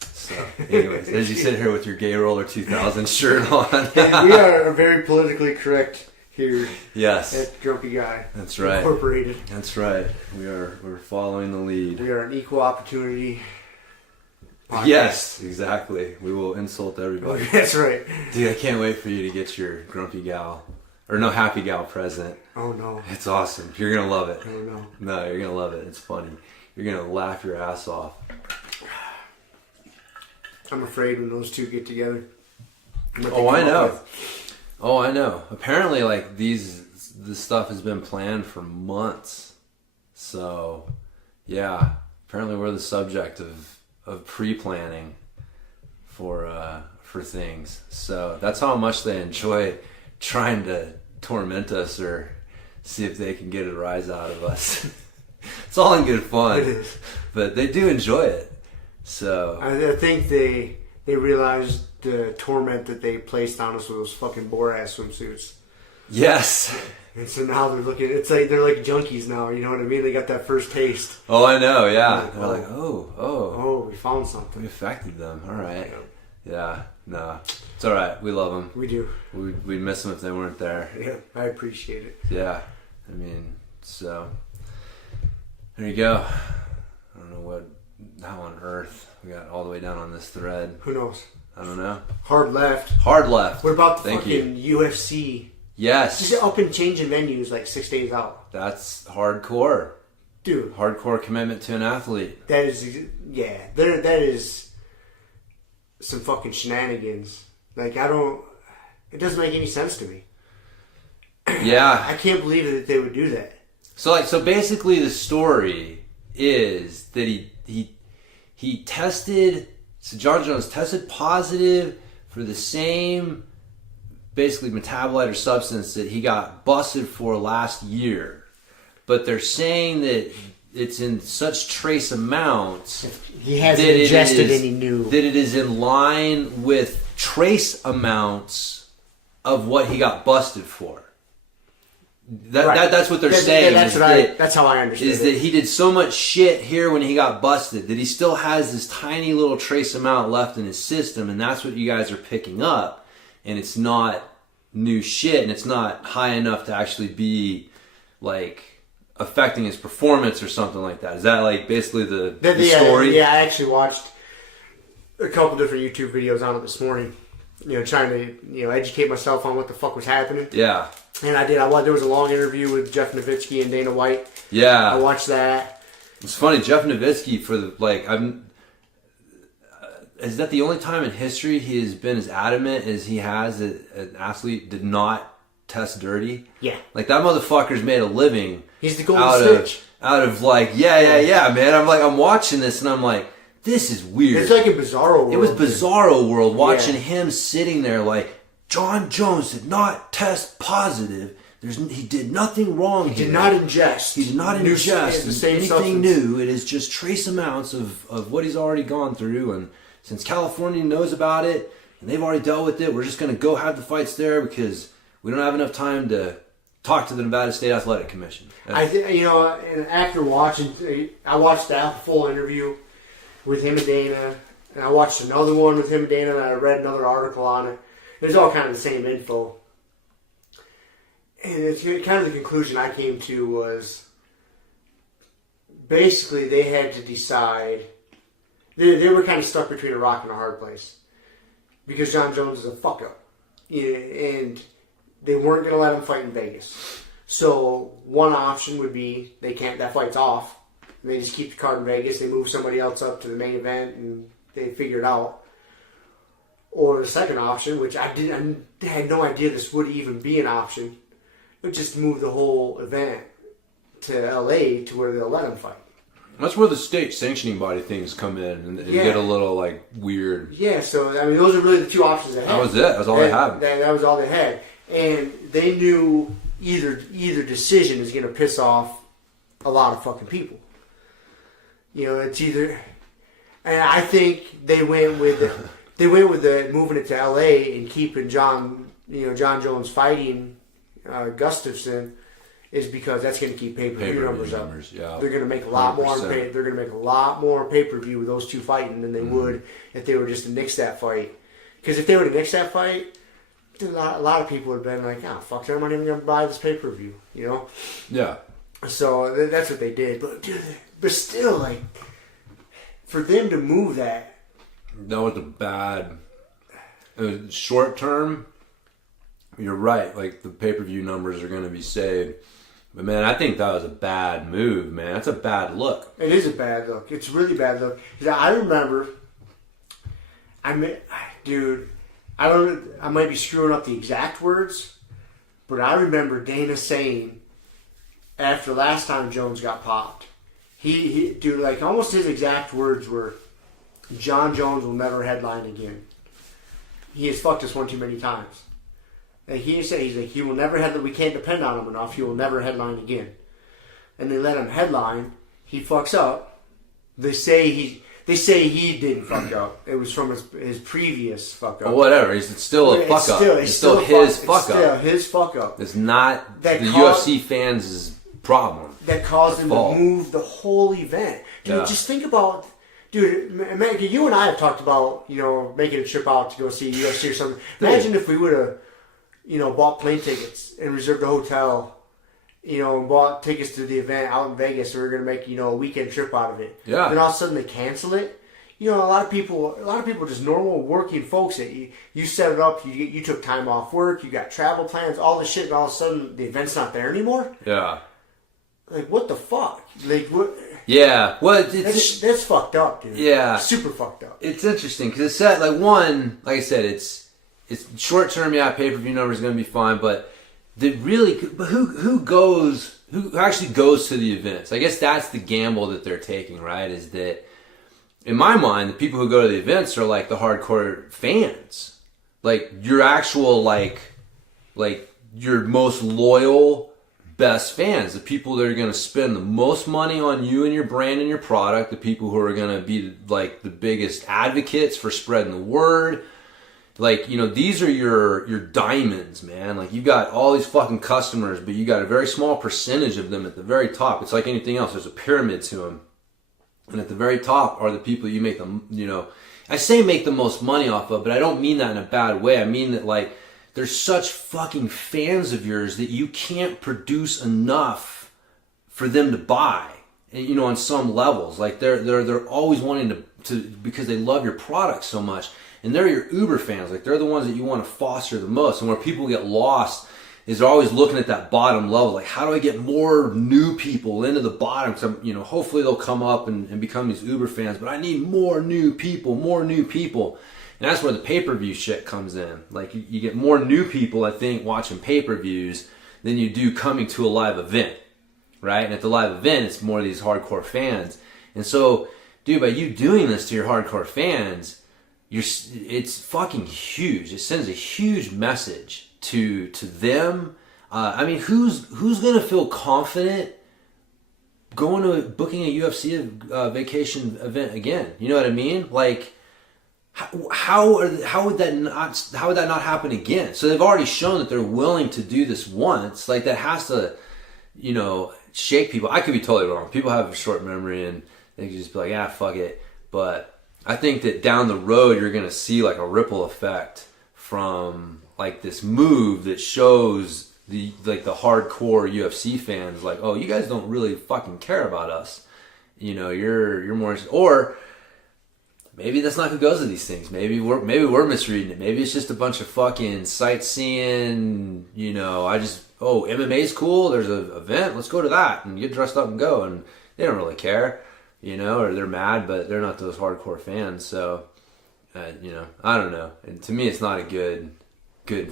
so anyways, as you sit here with your Gay Roller 2000 shirt on. And we are very politically correct here Yes. at Grumpy Guy. That's right. Incorporated. That's right. We're following the lead. We are an equal opportunity podcast. Yes, exactly. We will insult everybody. That's right. Dude, I can't wait for you to get your Grumpy Gal or no Happy Gal present. Oh no. It's awesome. You're gonna love it. Oh no. No, you're gonna love it. It's funny. You're gonna laugh your ass off. I'm afraid when those two get together. Oh, I know. Oh, I know. Apparently, like this stuff has been planned for months. So, yeah. Apparently, we're the subject of pre-planning for things. So that's how much they enjoy trying to torment us or see if they can get a rise out of us. It's all in good fun. It is. But they do enjoy it. So I think they realized the torment that they placed on us with those fucking Borat swimsuits. yes. And so now they're looking, it's like they're like junkies now, you know what I mean? They got that first taste. Oh, I know, yeah. Like, They're like, oh. Oh, we found We something. affected them. All right. Yeah. No. It's all right. We love them. We do. We'd miss them if they weren't there. Yeah, I appreciate it. Yeah. I mean, so there you go. I don't know how on earth we got all the way down on this thread. Who knows? I don't know. Hard left. Hard left. What about the Thank fucking UFC? Yes. Just up and changing venues like 6 days out. That's hardcore. Dude, Hardcore commitment to an athlete. that is, yeah, that is some fucking shenanigans. Like, it doesn't make any sense to me. Yeah. I can't believe that they would do that. So basically the story is that he tested, so John Jones tested positive for the same basically metabolite or substance that he got busted for last year. But they're saying that it's in such trace amounts He hasn't that ingested any new. that it is in line with trace amounts of what he got busted for. Right. That's what they're saying. That's how I understand Is it. that he did so much shit here when he got busted that he still has this tiny little trace amount left in his system, and that's what you guys are picking up. And it's not new shit, and it's not high enough to actually be like affecting his performance or something like that. Is that like basically the story? Yeah, I actually watched a couple different YouTube videos on it this morning. Trying to educate myself on what the fuck was happening. Yeah. And I did. There was a long interview with Jeff Nowitzki and Dana White. Yeah. I watched that. It's funny, Jeff Nowitzki is that the only time in history he has been as adamant as he has that an athlete did not test dirty? Yeah. Like, that motherfucker's made a living. He's the golden snitch. Out of man. I'm watching this and I'm like, this is weird. It's like a Bizarro World. It was Bizarro World watching him sitting there like, John Jones did not test positive. He did nothing wrong here. He did not ingest. He did not ingest anything new. It is just trace amounts of what he's already gone through. And since California knows about it and they've already dealt with it, we're just going to go have the fights there because we don't have enough time to talk to the Nevada State Athletic Commission. I think, and after watching, I watched that full interview with him and Dana, and I watched another one with him and Dana, and I read another article on it. It was all kind of the same info. And it's kind of the conclusion I came to was basically they had to decide. They were kind of stuck between a rock and a hard place because John Jones is a fuck up, and they weren't going to let him fight in Vegas. So one option would be that fight's off, and they just keep the card in Vegas. They move somebody else up to the main event, and they figure it out. Or the second option, which I had no idea this would even be an option, would just move the whole event to LA to where they'll let him fight. That's where the state sanctioning body things come in and get a little like weird. Yeah, so those are really the two options they had. That was it. That was all they had. That was all they had, and they knew either decision is going to piss off a lot of fucking people. It's either, and I think they went with the moving it to LA and keeping John Jones fighting Gustafson. Is because that's going to keep pay-per-view numbers up. Yeah. They're going to make a lot 100%. More. They're going to make a lot more pay-per-view with those two fighting than they would if they were just to nix that fight. Because if they were to nix that fight, a lot of people would have been like, "Oh fuck, I'm not even going to buy this pay-per-view," Yeah. So that's what they did. But still, like, for them to move that was a bad. Short term, you're right. Like the pay-per-view numbers are going to be saved. But, man, I think that was a bad move, man. That's a bad look. It is a bad look. It's a really bad look. I remember, I might be screwing up the exact words, but I remember Dana saying after last time Jones got popped, almost his exact words were, John Jones will never headline again. He has fucked us one too many times. And he said, he will never headline. We can't depend on him enough. He will never headline again. And they let him headline. He fucks up. They say he didn't fuck up. It was from his previous fuck up. Well, whatever. It's still a fuck up. It's still his fuck up. It's still his fuck up. It's not the UFC fans' problem. That caused him to move the whole event. Dude, just think about. Dude, you and I have talked about making a trip out to go see UFC or something. Imagine if we would have. Bought plane tickets and reserved a hotel, and bought tickets to the event out in Vegas. We were going to make, a weekend trip out of it. Yeah. Then all of a sudden they cancel it. A lot of people, just normal working folks that you set it up, you took time off work, you got travel plans, all this shit, and all of a sudden the event's not there anymore. Yeah. Like, what the fuck? Like, what? Yeah. Well, that's fucked up, dude. Yeah. Super fucked up. It's interesting because it's set, like I said, it's short term, pay-per-view number is going to be fine, but who actually goes to the events? I guess that's the gamble that they're taking, right? Is that, in my mind, the people who go to the events are like the hardcore fans. Like your actual, like your most loyal, best fans. The people that are going to spend the most money on you and your brand and your product. The people who are going to be like the biggest advocates for spreading the word. Like, these are your diamonds, man. Like, you got all these fucking customers, but you got a very small percentage of them at the very top. It's like anything else. There's a pyramid to them. And at the very top are the people you make them, I say make the most money off of, but I don't mean that in a bad way. I mean that, like, there's such fucking fans of yours that you can't produce enough for them to buy. you know, on some levels. Like they're always wanting to because they love your product so much, and they're your uber fans. Like they're the ones that you want to foster the most. And where people get lost is they're always looking at that bottom level. Like, how do I get more new people into the bottom? Because, you know, hopefully they'll come up and become these uber fans, but I need more new people. And that's where the pay-per-view shit comes in. Like, you get more new people, I think, watching pay-per-views than you do coming to a live event, right? And at the live event, it's more of these hardcore fans. And so, dude, by you doing this to your hardcore fans, it's fucking huge. It sends a huge message to them. I mean, who's gonna feel confident going to booking a UFC vacation event again? You know what I mean? Like, how would that not happen again? So they've already shown that they're willing to do this once. Like, that has to, you know, shake people. I could be totally wrong. People have a short memory and they can just be like, fuck it. But I think that down the road you're gonna see like a ripple effect from like this move that shows the hardcore UFC fans like, oh, you guys don't really fucking care about us. You know, you're more, or maybe that's not who goes to these things. Maybe we're misreading it. Maybe it's just a bunch of fucking sightseeing. You know, MMA's cool. There's an event. Let's go to that and get dressed up and go. And they don't really care, you know, or they're mad, but they're not those hardcore fans. So, you know, I don't know. And to me, it's not a good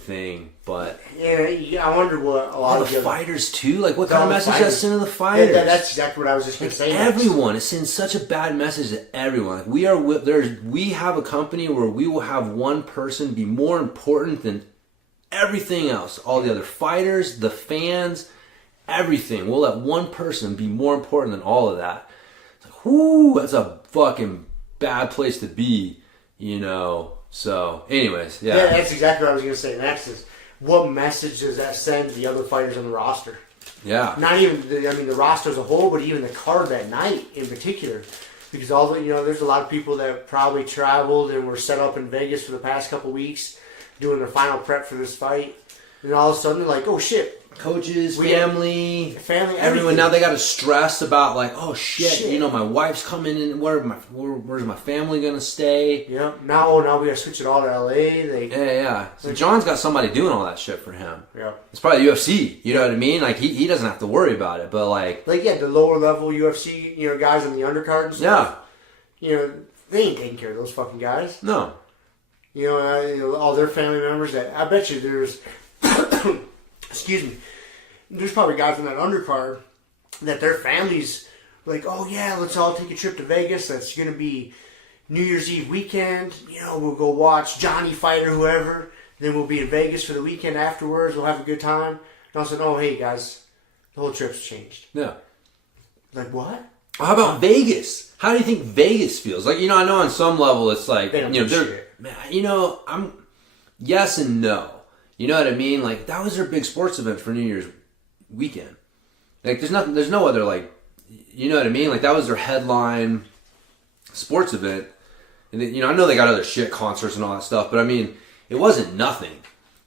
thing, but yeah, I wonder what a lot of the fighters too. Like, what kind of message that send to the fighters? Yeah, that's exactly what I was just gonna say. Everyone, it sends such a bad message to everyone. Like, we have a company where we will have one person be more important than everything else. All the other fighters, the fans, everything. We'll let one person be more important than all of that. It's like, whoo, that's a fucking bad place to be, you know. So, anyways, yeah. Yeah, that's exactly what I was going to say next is, what message does that send to the other fighters on the roster? Yeah. Not even, the roster as a whole, but even the card that night in particular. Because there's a lot of people that probably traveled and were set up in Vegas for the past couple weeks doing their final prep for this fight. And all of a sudden they're like, oh shit. Coaches, family, everyone. Everything. Now they got to stress about like, oh shit, you know, my wife's coming in. Where's my family gonna stay? Yeah. Now we gotta switch it all to LA. Yeah. So John's got somebody doing all that shit for him. Yeah. It's probably UFC. You know what I mean? Like he doesn't have to worry about it. But like the lower level UFC, guys on the undercard and stuff. Yeah. They ain't taking care of those fucking guys. No. All their family members. That I bet you there's. Excuse me. There's probably guys on that undercard that their families like, oh yeah, let's all take a trip to Vegas. That's gonna be New Year's Eve weekend. We'll go watch Johnny fight or whoever. Then we'll be in Vegas for the weekend afterwards. We'll have a good time. And I said, oh hey guys, the whole trip's changed. Yeah. Like what? How about Vegas? How do you think Vegas feels? Like, I know on some level it's like, they don't shit. I'm yes and no. You know what I mean? Like, that was their big sports event for New Year's weekend. Like, there's no other, like, you know what I mean? Like, that was their headline sports event. And, I know they got other shit, concerts and all that stuff, but I mean, it wasn't nothing.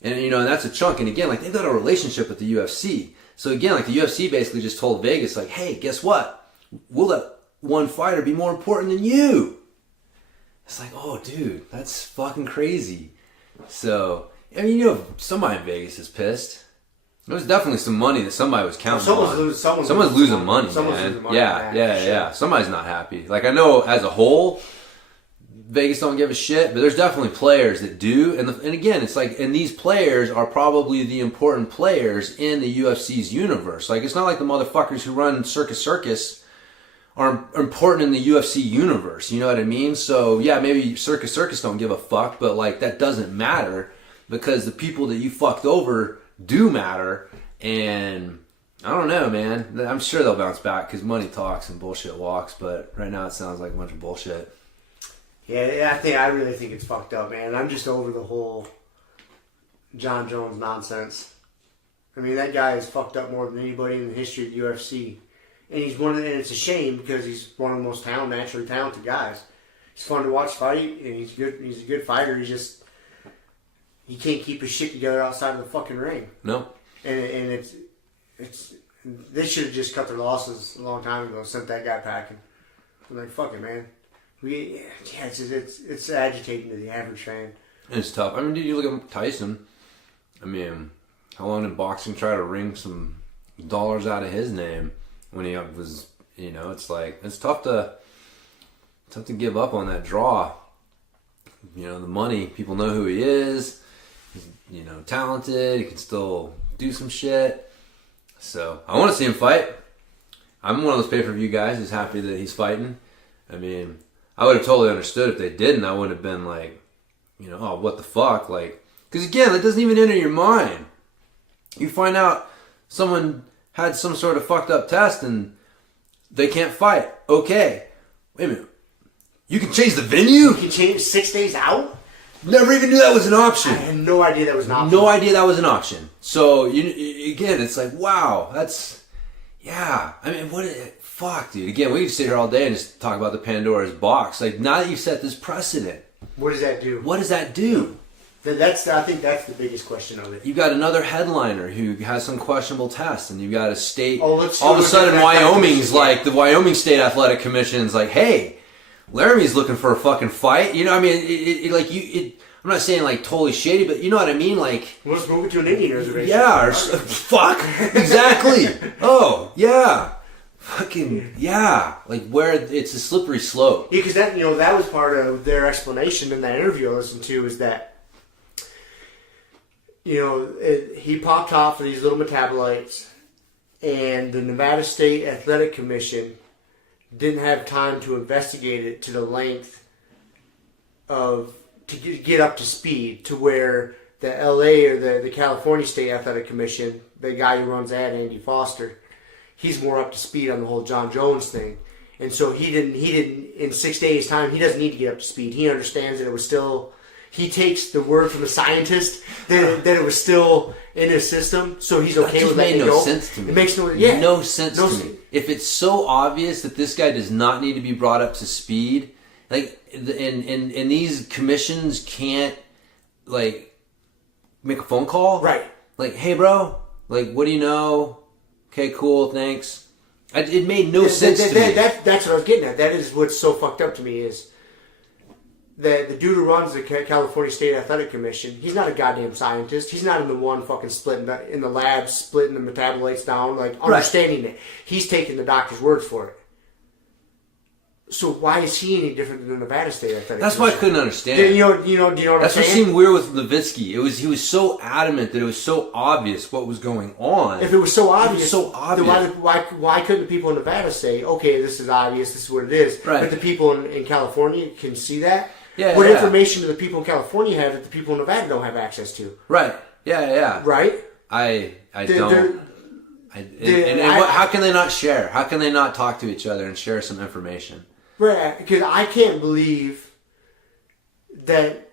And, and that's a chunk. And again, like, they've got a relationship with the UFC. So again, like, the UFC basically just told Vegas, like, hey, guess what? We'll let one fighter be more important than you. It's like, oh, dude, that's fucking crazy. So, I mean, somebody in Vegas is pissed. There was definitely some money that somebody was counting on. Someone's losing money, man. Yeah. Somebody's not happy. Like, I know as a whole, Vegas don't give a shit, but there's definitely players that do. And again, it's like, and these players are probably the important players in the UFC's universe. Like, it's not like the motherfuckers who run Circus are important in the UFC universe. You know what I mean? So, yeah, maybe Circus don't give a fuck, but, like, that doesn't matter. Because the people that you fucked over do matter, and I don't know, man. I'm sure they'll bounce back because money talks and bullshit walks. But right now, it sounds like a bunch of bullshit. Yeah, I really think it's fucked up, man. I'm just over the whole John Jones nonsense. I mean, that guy is fucked up more than anybody in the history of the UFC, and and it's a shame because he's one of the most naturally talented guys. He's fun to watch fight, and he's good. He's a good fighter. He can't keep his shit together outside of the fucking ring. No. And it's They should have just cut their losses a long time ago. Sent that guy packing. I'm like, fuck it, man. It's agitating to the average fan. It's tough. I mean, dude, you look at Tyson. I mean, how long did boxing try to wring some dollars out of his name when he was, it's like, it's tough to give up on that draw. The money, people know who he is. He's, talented. He can still do some shit. So, I want to see him fight. I'm one of those pay-per-view guys who's happy that he's fighting. I mean, I would have totally understood if they didn't. I would have been like, oh, what the fuck? Like, because again, that doesn't even enter your mind. You find out someone had some sort of fucked up test and they can't fight. Okay. Wait a minute. You can change the venue? You can change 6 days out? Never even knew that was an option. I had no idea that was an option. No idea that was an option. So, again, it's like, wow, that's, yeah. I mean, fuck, dude. Again, we could sit here all day and just talk about the Pandora's box. Like, now that you've set this precedent. What does that do? What does that do? I think that's the biggest question of it. You've got another headliner who has some questionable tests, and you've got a state. All of a sudden, Wyoming's like, the Wyoming State Athletic Commission's like, hey, Laramie's looking for a fucking fight. I'm not saying like totally shady, but you know what I mean? Like, well, let's move it to an Indian reservation. Yeah, fuck. Exactly. Oh, yeah. Fucking, yeah. Like, where it's a slippery slope. Yeah, because that was part of their explanation in that interview I listened to, is that, he popped off for these little metabolites, and the Nevada State Athletic Commission didn't have time to investigate it to the length to get up to speed to where the LA or the California State Athletic Commission, the guy who runs that, Andy Foster, he's more up to speed on the whole John Jones thing. And so he didn't in 6 days time, he doesn't need to get up to speed. He understands that it was still, he takes the word from a scientist that it was still in his system, so he's okay with letting it go. It makes no sense to me. It makes no sense to me. If it's so obvious that this guy does not need to be brought up to speed, like, and these commissions can't, like, make a phone call? Right. Like, hey, bro, like, what do you know? Okay, cool, thanks. It made no sense to me. That's what I was getting at. That is what's so fucked up to me, is the dude who runs the California State Athletic Commission, he's not a goddamn scientist. He's not in the one fucking in the lab, splitting the metabolites down, like, understanding it. He's taking the doctor's words for it. So why is he any different than the Nevada State Athletic That's why I couldn't understand. Do you know what I'm saying? That's what seemed weird with Levitsky. He was so adamant that it was so obvious what was going on. If it was so obvious, then why couldn't the people in Nevada say, okay, this is obvious, this is what it is, right. But the people in California can see that? Yeah, what information do the people in California have that the people in Nevada don't have access to? Right. Yeah. Right? I don't. How can they not share? How can they not talk to each other and share some information? Right, because I can't believe that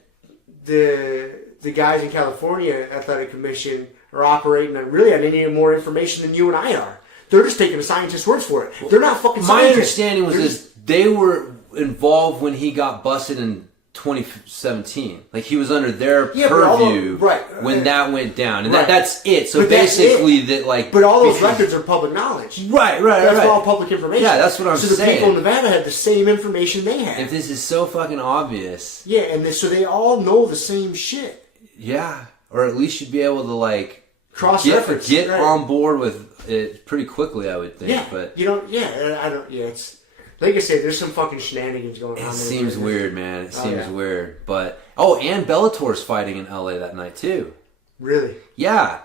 the guys in California Athletic Commission are operating on any more information than you and I are. They're just taking the scientist's words for it. They're not fucking scientists. My understanding was they were involved when he got busted in 2017. Like, he was under their purview when that went down. And that's it. So basically that, like... But all those records are public knowledge. Right. That's all public information. Yeah, that's what I'm saying. So the people in Nevada had the same information they had. If this is so fucking obvious... Yeah, and so they all know the same shit. Yeah. Or at least you'd be able to, like... Cross-reference. Get on board with it pretty quickly, I would think. Yeah, but it's... Like I said, there's some fucking shenanigans going on. It seems weird, man. It seems weird. But, and Bellator's fighting in LA that night, too. Really? Yeah.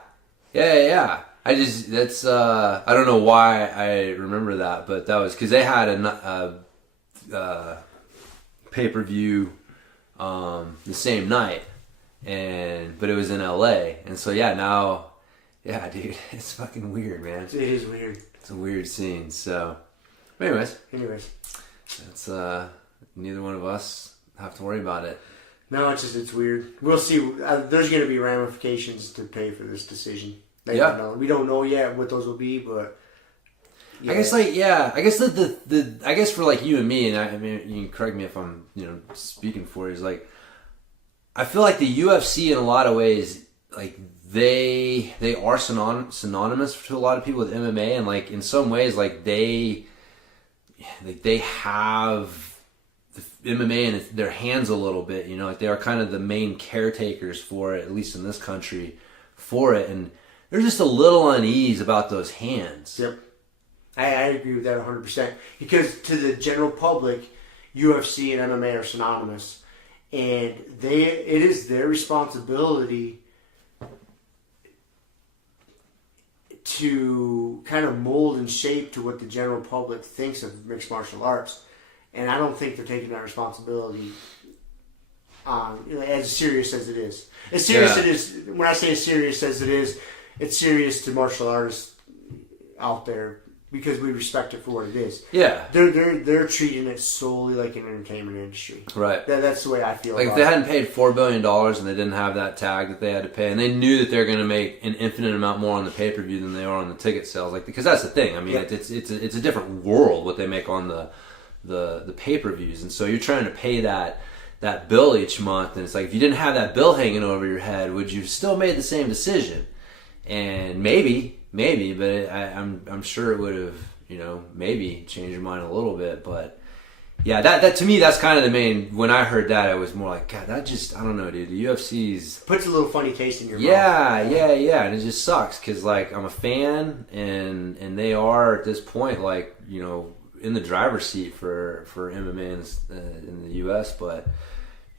I don't know why I remember that, but that was because they had a pay-per-view the same night, but it was in LA. And so, dude, it's fucking weird, man. It is weird. It's a weird scene, so... Anyways, that's neither one of us have to worry about it. No, it's weird. We'll see. There's going to be ramifications to pay for this decision. We don't know yet what those will be, but I guess I guess for like you and me, and I mean, you can correct me if I'm speaking for you. Is like I feel like the UFC in a lot of ways, like they are synonymous to a lot of people with MMA, and like in some ways, like they have the MMA in their hands a little bit, you know, like they are kind of the main caretakers for it, at least in this country, for it, and there's just a little unease about those hands. Yep. I agree with that 100%. Because to the general public, UFC and MMA are synonymous. And it is their responsibility to kind of mold and shape to what the general public thinks of mixed martial arts. And I don't think they're taking that responsibility as serious as it is. As serious as it is, when I say as serious as it is, it's serious to martial artists out there because we respect it for what it is. Yeah. They're treating it solely like an entertainment industry. Right. That's the way I feel like about if they it. hadn't paid $4 billion and they didn't have that tag that they had to pay, and they knew that they're going to make an infinite amount more on the pay-per-view than they are on the ticket sales, like, because that's the thing. I mean, it's a different world what they make on the pay-per-views, and so you're trying to pay that bill each month, and it's like, if you didn't have that bill hanging over your head, would you still made the same decision? And maybe, but I'm sure it would have, you know, maybe changed your mind a little bit. But yeah, that to me, that's kind of the main. When I heard that, it was more like, God, that just, I don't know, dude. The UFC's puts a little funny taste in your mouth. Yeah, and it just sucks because like I'm a fan, and they are at this point like, you know, in the driver's seat for MMA in the US, but.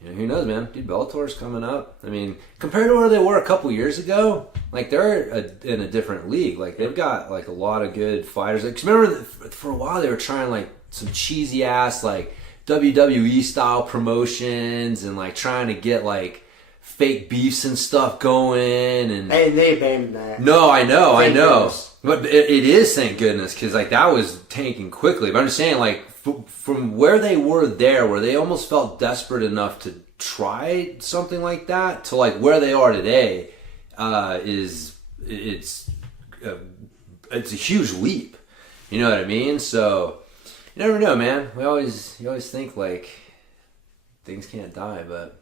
You know, who knows, man? Dude, Bellator's coming up. I mean, compared to where they were a couple years ago, like they're in a different league. Like they've got like a lot of good fighters. Like, 'cause remember, for a while they were trying like some cheesy ass like WWE style promotions and like trying to get like fake beefs and stuff going. And they abandoned that. No, I know. Goodness. But it is, thank goodness, because like that was tanking quickly. But I'm just saying, like from where they were there, where they almost felt desperate enough to try something like that, to like where they are today, it's a huge leap. You know what I mean? So you never know, man. You always think like things can't die, but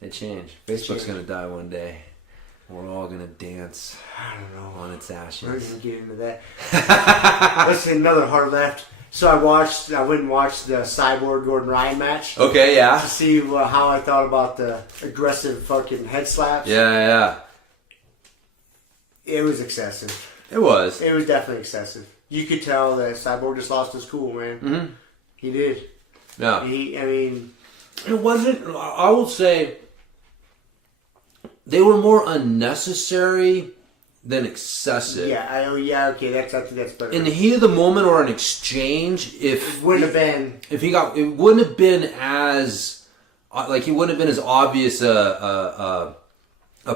they change. Facebook's gonna die one day. We're all gonna dance. I don't know. On its ashes. We're gonna get into that. Let's say another hard left. So I went and watched the Cyborg Gordon Ryan match. Okay, yeah. To see how I thought about the aggressive fucking head slaps. Yeah. It was excessive. It was. It was definitely excessive. You could tell that Cyborg just lost his cool, man. Mm-hmm. He did. Yeah. I mean, it wasn't. I will say. They were more unnecessary than excessive. Yeah, okay, that's better. In the heat of the moment or an exchange, it wouldn't have been as obvious a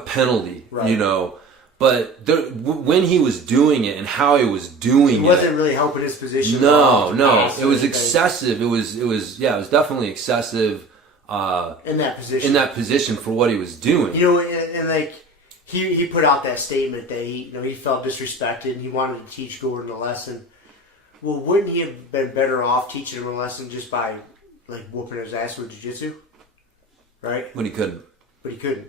penalty, right. You know. But when he was doing it and how he was doing it, he wasn't really helping his position. No, it was excessive. It was definitely excessive. In that position for what he was doing, you know, and like he put out that statement that he felt disrespected and he wanted to teach Gordon a lesson. Well, wouldn't he have been better off teaching him a lesson just by like whooping his ass with jiu-jitsu, right? But he couldn't.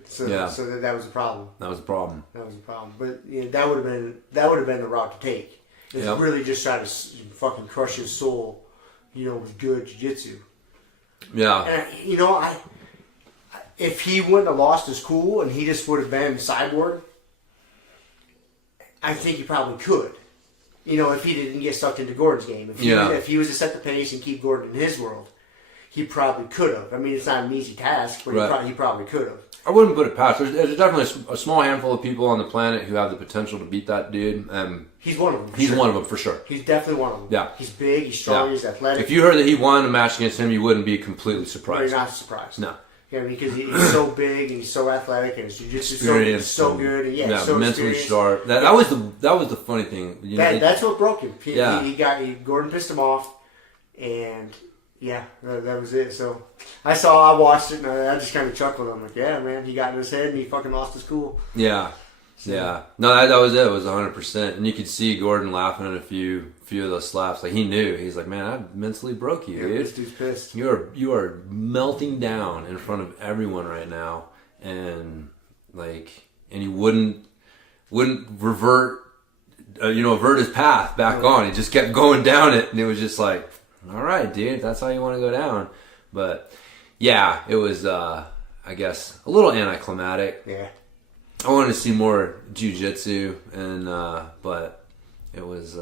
So that was a problem. That was a problem. But that would have been the route to take. It's really just try to fucking crush his soul, with good jiu-jitsu. Yeah. And, if he wouldn't have lost his cool and he just would have been Cyborg, I think he probably could. If he didn't get sucked into Gordon's game. If he was to set the pace and keep Gordon in his world, he probably could have. I mean, it's not an easy task, but he probably could have. I wouldn't put it past. There's definitely a small handful of people on the planet who have the potential to beat that dude. He's one of them. He's one of them for sure. He's definitely one of them. Yeah. He's big, he's strong, he's athletic. If you heard that he won a match against him, you wouldn't be completely surprised. No, you're not surprised. No. Yeah, because he's so big and he's so athletic and his jiu-jitsu is so good. And so mentally sharp. That was the funny thing. That's what broke him. Gordon pissed him off, and that was it. So I watched it and I just kind of chuckled. I'm like, yeah, man, he got in his head and he fucking lost his cool. Yeah. Yeah. No, that was it. It was 100%. And you could see Gordon laughing at a few of those slaps. Like, he knew. He's like, man, I mentally broke you, dude. This dude's pissed. You are melting down in front of everyone right now. And he wouldn't... wouldn't avert his path back on. He just kept going down it, and it was just like, all right, dude, that's how you want to go down. But yeah, it was, I guess, a little anticlimactic. Yeah. I wanted to see more jiu-jitsu, and but it was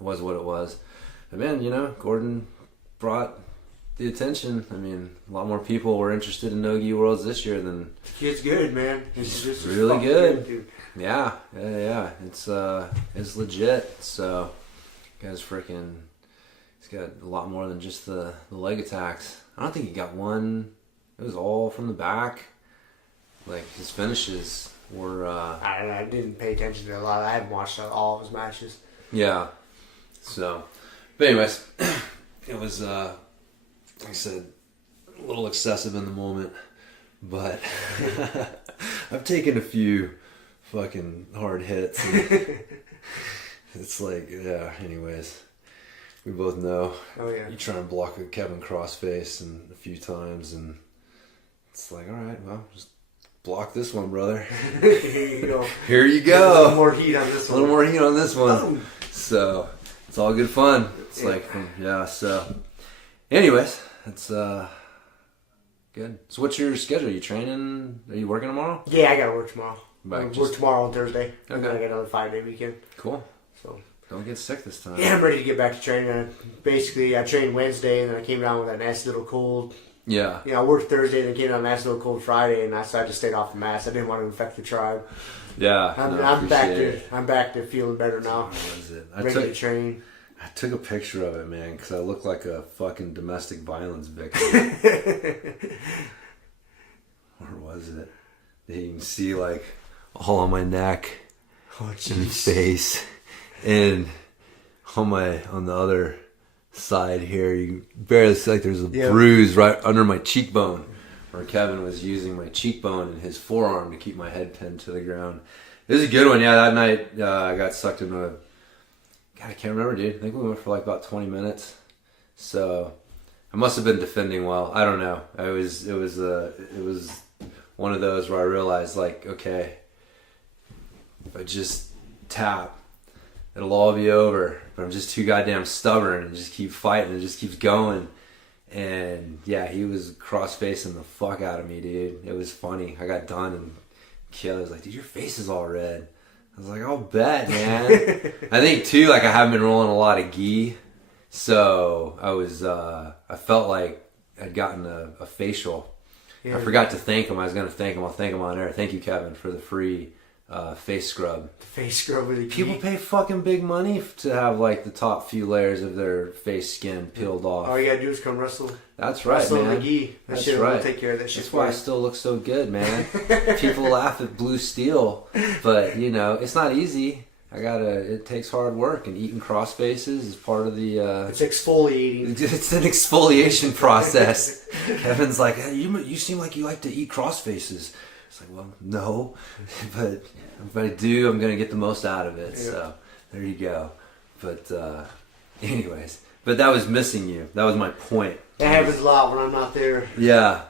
what it was. But man, Gordon brought the attention. I mean, a lot more people were interested in No-Gi Worlds this year than... The kid's good, man. He's just really good. Dude. Yeah. It's legit. So, guy's freaking... He's got a lot more than just the leg attacks. I don't think he got one. It was all from the back. Like, his finishes were... I didn't pay attention to a lot. I haven't watched all of his matches. Yeah. So, but anyways, it was, like I said, a little excessive in the moment. But I've taken a few fucking hard hits. And it's like, yeah, anyways. We both know. Oh, yeah. You try and block a Kevin crossface a few times, and it's like, all right, well, just block this one, brother. Here you go. A little more heat on this one. A little more heat on this one. So, it's all good fun. It's so. Anyways, it's good. So, what's your schedule? Are you training? Are you working tomorrow? Yeah, I gotta work tomorrow. Work tomorrow on Thursday. Okay. And then I got another 5-day weekend. Cool. So. Don't get sick this time. Yeah, I'm ready to get back to training. I trained Wednesday, and then I came down with that nasty little cold. Yeah. I worked Thursday, and then came down with a nasty little cold Friday, and so I just stayed off the mats. I didn't want to infect the tribe. Yeah. I'm back to feeling better now. What was it? Ready to train. I took a picture of it, man, because I look like a fucking domestic violence victim. Where was it? You can see, like, all on my neck and face. And on the other side here, you can barely see, like, there's a bruise right under my cheekbone, where Kevin was using my cheekbone and his forearm to keep my head pinned to the ground. It was a good one. Yeah, that night I got sucked into a... God, I can't remember, dude. I think we went for like about 20 minutes. So I must have been defending well. I don't know. It was one of those where I realized, like, okay, if I just tap, it'll all be over. But I'm just too goddamn stubborn and just keep fighting. It just keeps going. And yeah, he was cross-facing the fuck out of me, dude. It was funny. I got done and Kelly was like, dude, your face is all red. I was like, I'll bet, man. I think too, like, I haven't been rolling a lot of gi. So I felt like I'd gotten a facial. Yeah. I forgot to thank him. I was going to thank him. I'll thank him on air. Thank you, Kevin, for the free face scrub. The face scrub with the People pay fucking big money to have, like, the top few layers of their face skin peeled off. All you gotta do is come wrestle. That's right, man. The gi. That shit will take care of that shit. That's why I still look so good, man. People laugh at blue steel, but it's not easy. It takes hard work, and eating cross faces is part of the... it's exfoliating. It's an exfoliation process. Kevin's like, hey, you seem like you like to eat cross faces. It's like, well, no, but if I do, I'm going to get the most out of it. Yeah. So there you go. But anyways, but that was missing you. That was my point. It happens a lot when I'm not there. Yeah.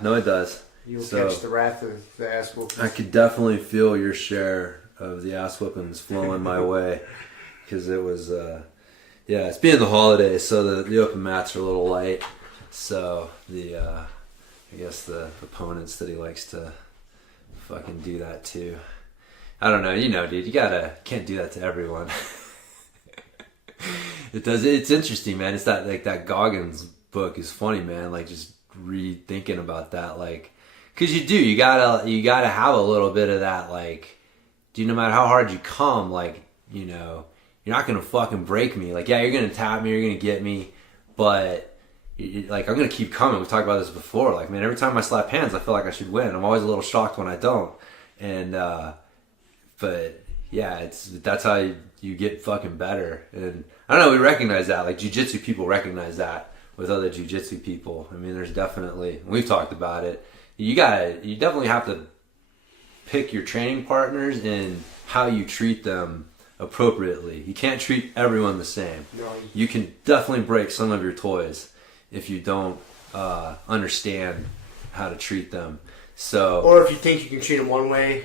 No, it does. You'll catch the wrath of the ass whoopings. I could definitely feel your share of the ass whoopings flowing my way, because it was, it's being the holidays, so the open mats are a little light. So I guess the opponents that he likes to fucking do that to. I don't know, dude, you can't do that to everyone. It's interesting, man. It's that Goggins book is funny, man. Like, just rethinking about that, like, cause you gotta have a little bit of that, like, dude, no matter how hard you come, like, you're not gonna fucking break me. Like, yeah, you're gonna tap me, you're gonna get me, but like, I'm gonna keep coming. We've talked about this before. Like, man, every time I slap hands, I feel like I should win. I'm always a little shocked when I don't. And but yeah, that's how you get fucking better. And I don't know, we recognize that. Like, jiu-jitsu people recognize that with other jiu-jitsu people. I mean, there's definitely, we've talked about it. You definitely have to pick your training partners and how you treat them appropriately. You can't treat everyone the same. No. You can definitely break some of your toys if you don't understand how to treat them. So, or if you think you can treat them one way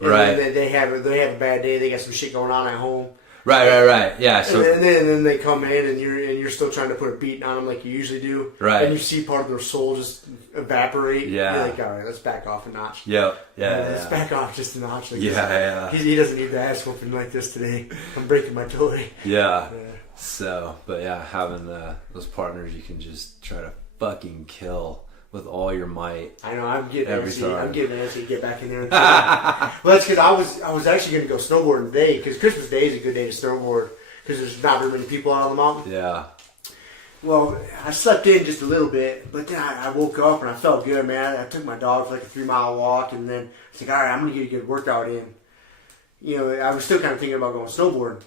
And Right. then they have a bad day. They got some shit going on at home. Right. Yeah. So And then they come in and you're still trying to put a beating on them like you usually do. Right. And you see part of their soul just evaporate. Yeah. You're like, all right, let's back off a notch. Yeah. Let's back off just a notch. Like Yeah. He doesn't need the ass whooping like this today. I'm breaking my toy. Yeah. So, but yeah, having those partners you can just try to fucking kill with all your might. I know. I'm getting Every antsy. time. I'm getting antsy to get back in there. Well, that's good. I was actually going to go snowboarding today because Christmas Day is a good day to snowboard because there's not very many people out on the mountain. Yeah. Well, I slept in just a little bit, but then I woke up and I felt good, man. I took my dog for like a 3-mile walk, and then I was like, all right, I'm going to get a good workout in. You know, I was still kind of thinking about going snowboarding,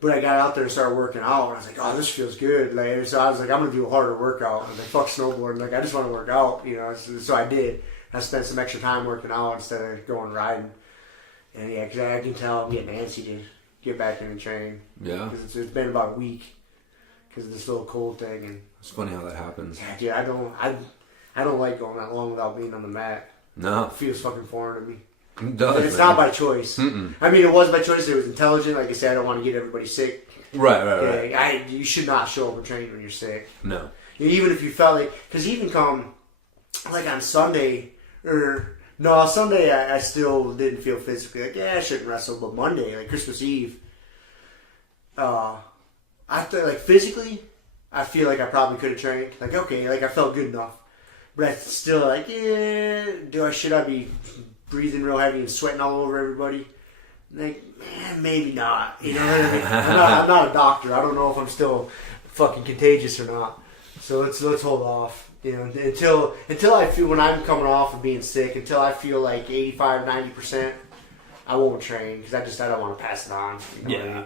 but I got out there and started working out, and I was like, oh, this feels good. Like, so I was like, I'm going to do a harder workout. I was like, fuck snowboarding. Like, I just want to work out, you know. So I did. I spent some extra time working out instead of going riding. And yeah, because I can tell I'm getting antsy to get back in and train. Yeah. Because it's been about a week. Because of this little cold thing, and It's funny how that happens. yeah, dude, I don't like going that long without being on the mat. No. It feels fucking foreign to me. It does, And it's man. not by choice. Mm-mm. I mean, it was by choice. It was intelligent. Like I said, I don't want to get everybody sick. Right. You should not show up and train when you're sick. No. Even if you felt like, because even come like on Sunday Sunday I still didn't feel physically like I shouldn't wrestle, but Monday, like Christmas Eve, I feel like physically, I feel like I probably could have trained. Like, okay, like I felt good enough. But I still like, should I be breathing real heavy and sweating all over everybody? Like, maybe not. You know what I mean? I'm not a doctor. I don't know if I'm still fucking contagious or not. So let's hold off. You know, until I feel, when I'm coming off of being sick, until I feel like 85-90%, I won't train because I don't want to pass it on. You know what I mean?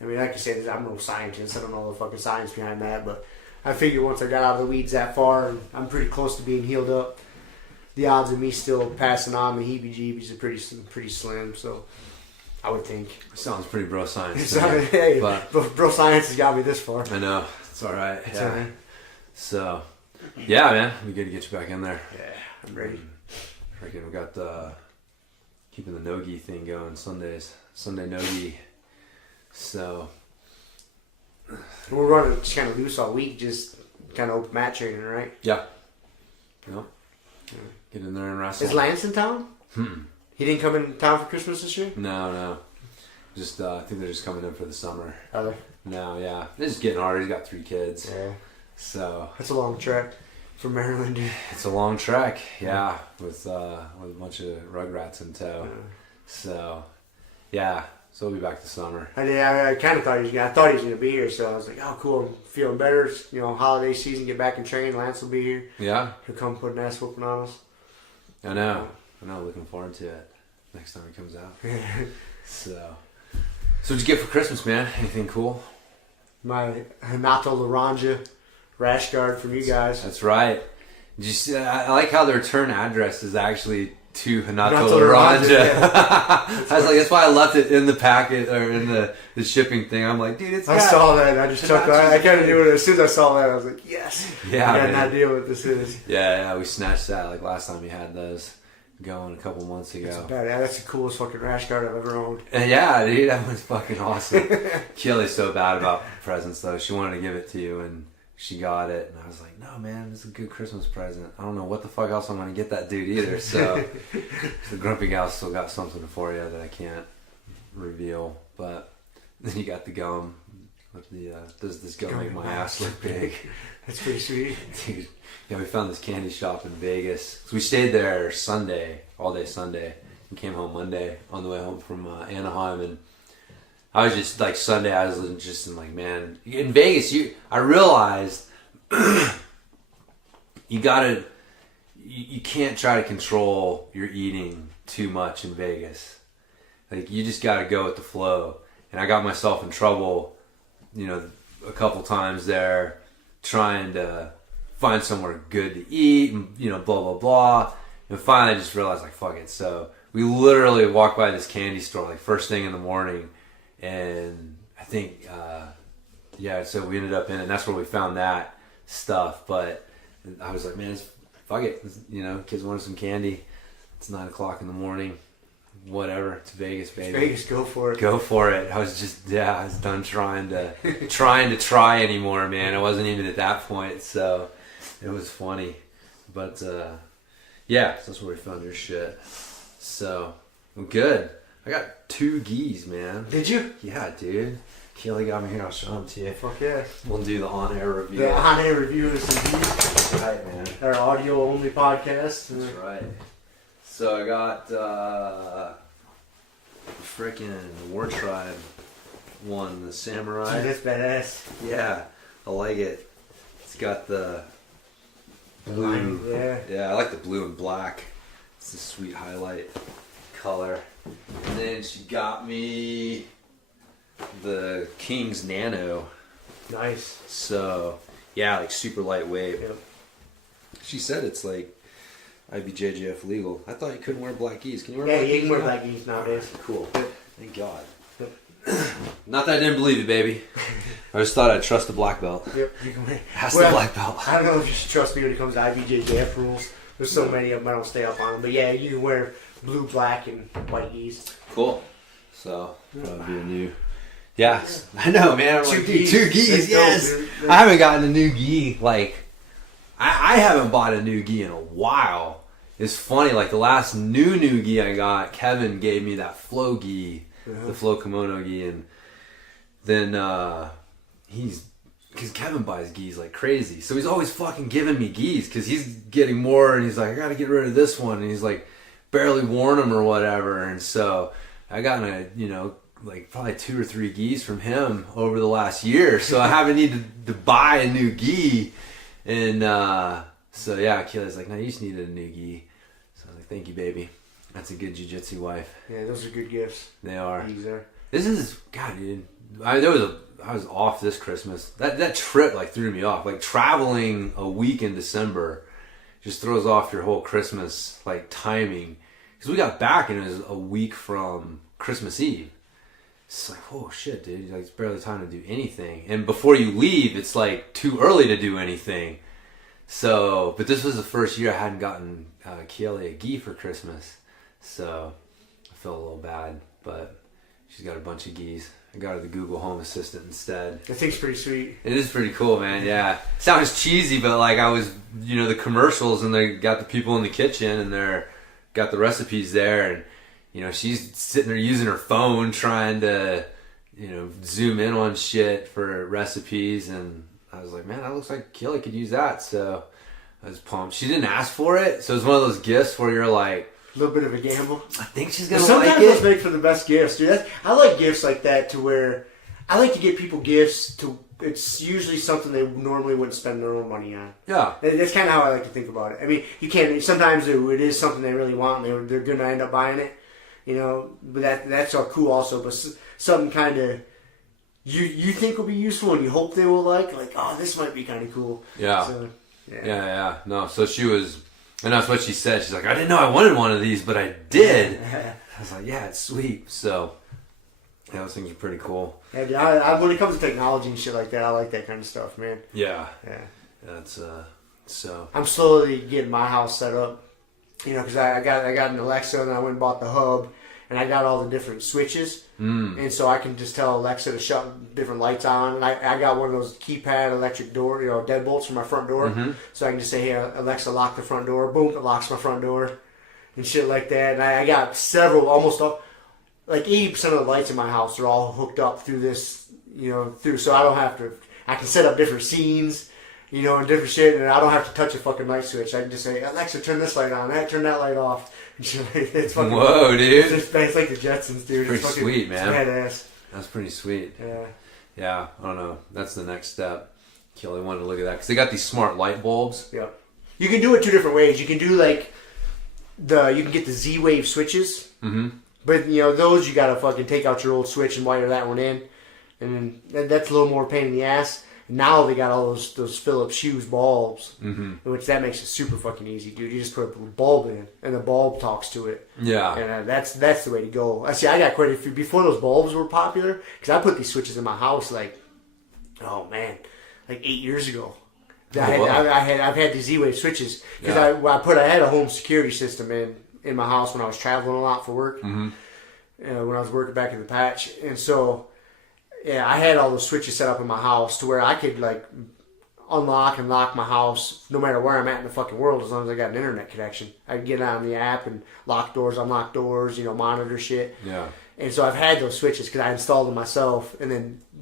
I mean, like I said, I'm no scientist. I don't know the fucking science behind that, but I figure once I got out of the weeds that far and I'm pretty close to being healed up, the odds of me still passing on the heebie-jeebies are pretty slim. So I would think. Sounds pretty bro science. Hey, but bro science has got me this far. I know. It's all right. It's Yeah. all right. So, yeah, man, we good to get you back in there. Yeah, I'm ready. Freaking, we got keeping the no-gi thing going Sundays. Sunday no-gi. So, We're running just kind of loose all week, just kind of open mat training, right? yeah. Yep. Get in there and wrestle. Is Lance in town? He didn't come in town for Christmas this year? No. Just, I think they're just coming in for the summer. Are they? No, yeah. They're just getting hard. He's got 3 kids. Yeah. So, That's a long trek from Maryland. it's a long trek, yeah, with a bunch of rugrats in tow. Yeah. So, yeah. So we'll be back this summer. I kind of thought he was gonna be here, so I was like, oh, cool, I'm feeling better. You know, holiday season, get back and train. Lance will be here. Yeah. He'll come put an ass whooping on us. I know. Looking forward to it next time it comes out. So what'd you get for Christmas, man? Anything cool? My Hanato Laranja rash guard from you guys. That's right. Did you see, I like how the return address is actually to Hanato Hanato Laranja. Yeah. I was like, that's why I left it in the packet or in the shipping thing. I'm like, dude, it's I got saw that and I just chuckled. I kind of knew it. As soon as I saw that, I was like, yes. Yeah, I got an man. idea what this is. Yeah, we snatched that like last time we had those going a couple months ago. That's the coolest fucking rash guard I've ever owned. And yeah, dude, that was fucking awesome. Kelly's so bad about presents though. She wanted to give it to you and she got it, and I was like, no man, this is a good Christmas present. I don't know what the fuck else I'm gonna get that dude either. So the Grumpy Guy still got something for you that I can't reveal. But then you got the gum with the does this gum make my ass look big? That's pretty sweet. Dude, yeah, we found this candy shop in Vegas. So we stayed there Sunday, all day Sunday, and came home Monday on the way home from Anaheim. And I was just like Sunday, I was just like, man, in Vegas, I realized you can't try to control your eating too much in Vegas. Like you just got to go with the flow. And I got myself in trouble, a couple times there, trying to find somewhere good to eat and, blah, blah, blah. And finally I just realized, like, fuck it. So we literally walked by this candy store, like, first thing in the morning. And I think, so we ended up in it. And that's where we found that stuff. But I was like, man, fuck it. Kids wanted some candy. It's 9 o'clock in the morning. whatever. It's Vegas, baby. It's Vegas, go for it. Go for it. I was done trying to try anymore, man. I wasn't even at that point, so it was funny. But so that's where we found your shit. So, well, good. I got 2 gis, man. Did you? Yeah, dude. Keely got me here. I'll show them to you. Fuck yeah. We'll do the on-air review. The on-air review of some gis. That's right, man. Our audio-only podcast. That's right. So I got freaking War Tribe one, the Samurai. Dude, that's badass. Yeah, I like it. It's got the blue. Yeah, I like the blue and black. It's a sweet highlight color. And then she got me the King's Nano. Nice. So, yeah, like super lightweight. Yep. She said it's like IBJJF legal. I thought you couldn't wear black gis. Can you wear Yeah, black you gis? can wear black gis nowadays. Cool. Yep. Thank God. Yep. Not that I didn't believe you, baby. I just thought I'd trust the black belt. Yep, you can wear. That's the black belt. I don't know if you should trust me when it comes to IBJJF rules. There's so many of them, I don't stay up on them. But yeah, you can wear blue, black, and white gis. Cool. So, probably be a new... Yeah, I know, man. I'm like, 2 gis. 2 gis, yes. Dope, I haven't gotten a new gi. Like, I haven't bought a new gi in a while. It's funny, like the last new gi I got, Kevin gave me that flow gi, the flow kimono gi, and then because Kevin buys gis like crazy, so he's always fucking giving me gis because he's getting more, and he's like, I gotta get rid of this one, and he's like barely worn them or whatever, and so I got like probably 2 or 3 gis from him over the last year, so I haven't needed to buy a new gi, and so yeah, Keely's like, no, you just needed a new gi. So I was like, thank you, baby. That's a good jiu-jitsu wife. Yeah, those are good gifts. They are. These are. This is, God, dude. I was off this Christmas. That trip like threw me off. Like traveling a week in December just throws off your whole Christmas like timing. Because we got back and it was a week from Christmas Eve. It's like, oh shit, dude. Like, it's barely time to do anything. And before you leave, it's like too early to do anything. So, but this was the first year I hadn't gotten Keely a gi for Christmas. So, I felt a little bad, but she's got a bunch of gis. I got her the Google Home Assistant instead. That thing's pretty sweet. It is pretty cool, man, yeah. Sounds cheesy, but like I was, the commercials, and they got the people in the kitchen, and they're got the recipes there, and, she's sitting there using her phone trying to, zoom in on shit for recipes, and I was like, man, that looks like Keely could use that, so I was pumped. She didn't ask for it, so it's one of those gifts where you're like... A little bit of a gamble. I think she's going to like it. Sometimes those make for the best gifts, dude. I like gifts like that to where... I like to get people gifts to... It's usually something they normally wouldn't spend their own money on. Yeah. That's kind of how I like to think about it. I mean, you can't... Sometimes it is something they really want, and they're going to end up buying it. But that's all cool also. But something kind of... You think will be useful and you hope they will like, oh, this might be kind of cool. Yeah. So, yeah. No, so she was, and that's what she said. She's like, I didn't know I wanted one of these, but I did. I was like, yeah, it's sweet. So, yeah, those things are pretty cool. Yeah, when it comes to technology and shit like that, I like that kind of stuff, man. Yeah. Yeah. That's, so. I'm slowly getting my house set up, because I got an Alexa and I went and bought the hub. And I got all the different switches, and so I can just tell Alexa to shut different lights on. And I got one of those keypad electric door, deadbolts for my front door, so I can just say, "Hey, Alexa, lock the front door." Boom, it locks my front door, and shit like that. And I got several, almost all, like 80% of the lights in my house are all hooked up through this, so I don't have to. I can set up different scenes, and different shit, and I don't have to touch a fucking light switch. I can just say, "Alexa, turn this light on. Turn that light off." It's fucking, whoa, dude! It's like the Jetsons, dude. Pretty fucking sweet, man. It's badass. That's pretty sweet. Yeah. Yeah, I don't know. That's the next step. Kelly wanted to look at that because they got these smart light bulbs. Yeah. You can do it 2 different ways. You can do you can get the Z-Wave switches. Mm-hmm. But those you gotta fucking take out your old switch and wire that one in, and then that's a little more pain in the ass. Now they got all those Philips Hue bulbs, which that makes it super fucking easy, dude. You just put a bulb in, and the bulb talks to it. Yeah, and that's the way to go. I got quite a few before those bulbs were popular, because I put these switches in my house like 8 years ago. I've had these Z-Wave switches because I had a home security system in in my house when I was traveling a lot for work. Mm-hmm. When I was working back in the patch. And so, yeah, I had all those switches set up in my house to where I could, like, unlock and lock my house no matter where I'm at in the fucking world as long as I got an internet connection. I could get on the app and lock doors, unlock doors, monitor shit. Yeah. And so I've had those switches because I installed them myself.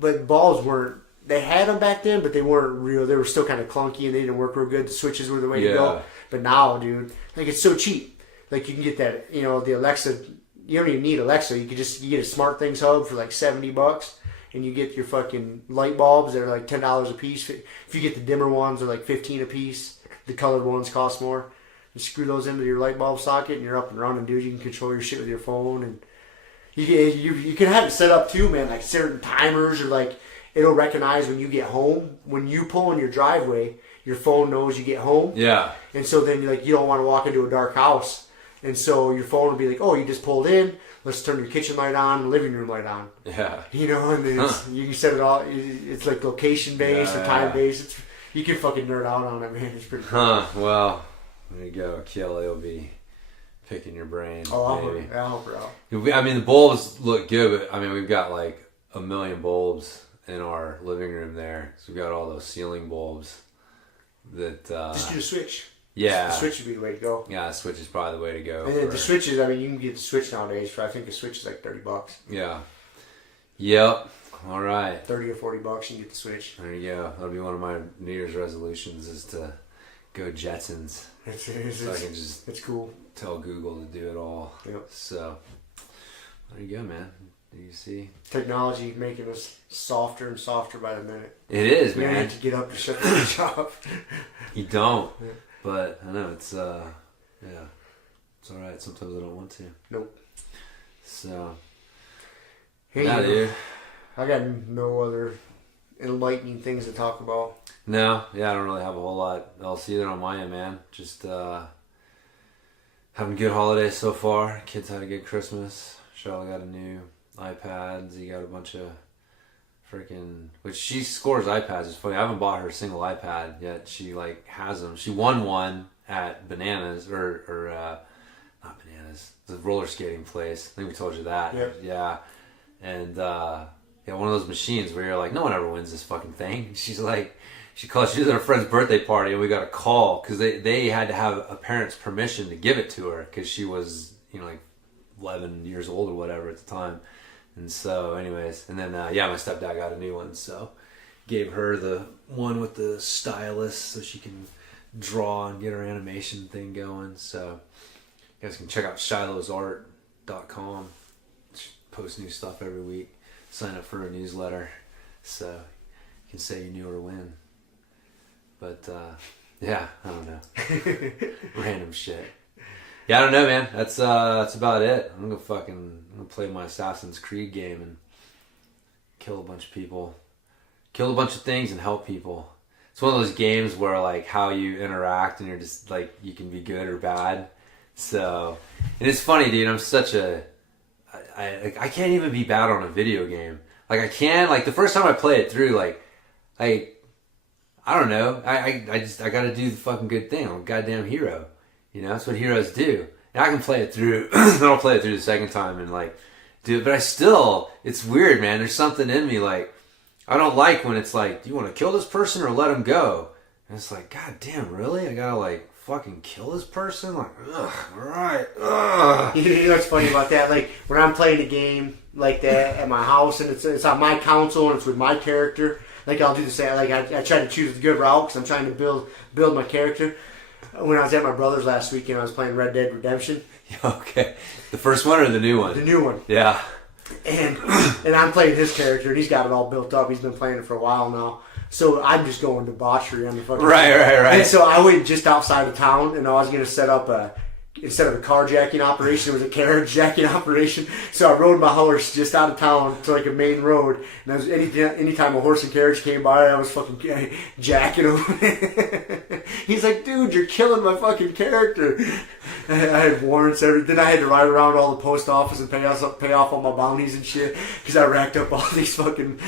But balls weren't, they had them back then, but they weren't real. They were still kind of clunky and they didn't work real good. The switches were the way to go. But now, dude, like, it's so cheap. Like, you can get that, the Alexa, you don't even need Alexa. You get a Smart Things hub for like $70, and you get your fucking light bulbs that are like $10 a piece. If you get the dimmer ones, they're like $15 a piece. The colored ones cost more. You screw those into your light bulb socket, and you're up and running, dude. You can control your shit with your phone, and you can have it set up too, man. Like certain timers, or like it'll recognize when you get home. When you pull in your driveway, your phone knows you get home. Yeah. And so then you don't want to walk into a dark house. And so your phone will be like, oh, you just pulled in. Let's turn your kitchen light on, living room light on. Yeah. And then you can set it all. It's like location based or time based. You can fucking nerd out on it, man. It's pretty cool. Well, there you go. Kelly will be picking your brain. Oh, maybe. I'll help her out. I mean, the bulbs look good, but I mean, we've got like 1 million bulbs in our living room there. So we've got all those ceiling bulbs that. Just do the switch. Yeah. The switch would be the way to go. Yeah, the switch is probably the way to go. And then the switches, I mean, you can get the switch nowadays for, I think the switch is like $30. Yeah. Yep. All right. $30 or $40, you can get the switch. There you go. That'll be one of my New Year's resolutions is to go Jetsons. So I can just it's cool. Tell Google to do it all. Yep. So there you go, man. Do you see? Technology making us softer and softer by the minute. It is, man. You don't have to get up to shut the switch off. You don't. Yeah. But I know it's it's all right. Sometimes I don't want to. Nope. So hey, yeah, dude. I got no other enlightening things to talk about. No, yeah, I don't really have a whole lot else either on my end, man. Just having good holidays so far. Kids had a good Christmas. Charlotte got a new iPad. Z got a bunch of which she scores iPads. It's funny. I haven't bought her a single iPad yet. She like has them. She won one at Bananas or not Bananas, the roller skating place. I think we told you that. Yep. Yeah. And one of those machines where you're like, no one ever wins this fucking thing. She's like, she was at her friend's birthday party, and we got a call because they had to have a parent's permission to give it to her because she was like 11 years old or whatever at the time. And so, anyways, and then, my stepdad got a new one, so gave her the one with the stylus so she can draw and get her animation thing going. So, you guys can check out shilosart.com. She posts new stuff every week. Sign up for her newsletter so you can say you knew her win. But, I don't know. Random shit. Yeah, I don't know, man. That's about it. I'm gonna play my Assassin's Creed game and kill a bunch of people, kill a bunch of things, and help people. It's one of those games where like how you interact and you're just like you can be good or bad. So, and it's funny, dude. I'm such a I can't even be bad on a video game. Like I can like the first time I play it through, I don't know. I got to do the fucking good thing. I'm a goddamn hero. That's what heroes do. And I can play it through. Then I'll play it through the second time and do it. But it's weird, man. There's something in me I don't like when it's like, do you want to kill this person or let him go? And it's like, God damn, really? I gotta fucking kill this person? Ugh, alright, ugh. You know what's funny about that? When I'm playing a game like that at my house and it's on my console and it's with my character, I'll do the same. I try to choose the good route because I'm trying to build my character. When I was at my brother's last weekend, I was playing Red Dead Redemption. Okay. The first one or the new one? The new one. Yeah. And I'm playing his character, and he's got it all built up. He's been playing it for a while now. So I'm just going debauchery on the fucking Right. And so I went just outside of town, and I was going to set up instead of a carjacking operation, it was a carriage-jacking operation. So I rode my horse just out of town to a main road. And I was, anytime a horse and carriage came by, I was fucking jacking him. He's like, dude, you're killing my fucking character. I had warrants. Then I had to ride around all the post office and pay off all my bounties and shit because I racked up all these fucking.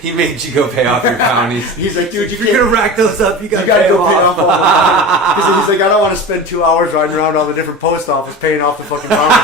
He made you go pay off your bounties. He's like, dude, you're gonna rack those up. You gotta go pay off all my bounties. He's like, I don't want to spend 2 hours riding around around all the different post office paying off the fucking bonds.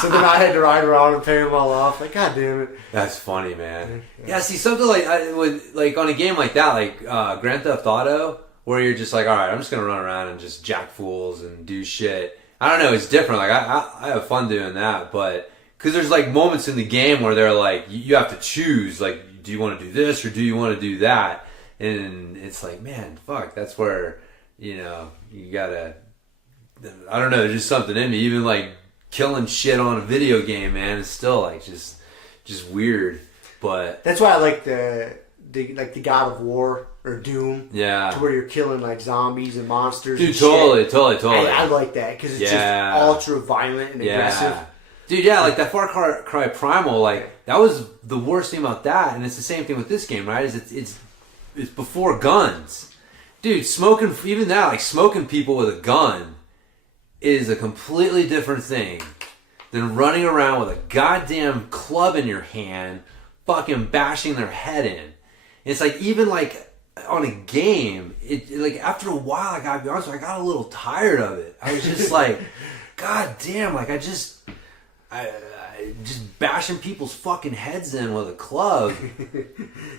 So then I had to ride around and pay them all off. Like, God damn it. That's funny, man. Yeah, see, something like on a game like that, like Grand Theft Auto, where you're just like, all right, I'm just gonna run around and just jack fools and do shit. I don't know, it's different. Like I have fun doing that, but because there's like moments in the game where they're like, you have to choose, like, do you want to do this or do you want to do that? And it's like, man, fuck, that's where, you gotta, I don't know, there's just something in me. Even like killing shit on a video game, man, is still like just weird. But that's why I like the God of War or Doom. Yeah. To where you're killing like zombies and monsters. Dude, and totally. I like that because it's just ultra violent and aggressive. Dude, yeah, like that Far Cry Primal, like that was the worst thing about that, and it's the same thing with this game, right? Is it's before guns. Dude, smoking people with a gun is a completely different thing than running around with a goddamn club in your hand, fucking bashing their head in. It's like, even like on a game, it like after a while, I gotta be honest with you, I got a little tired of it. I was just like, God damn, like I just bashing people's fucking heads in with a club.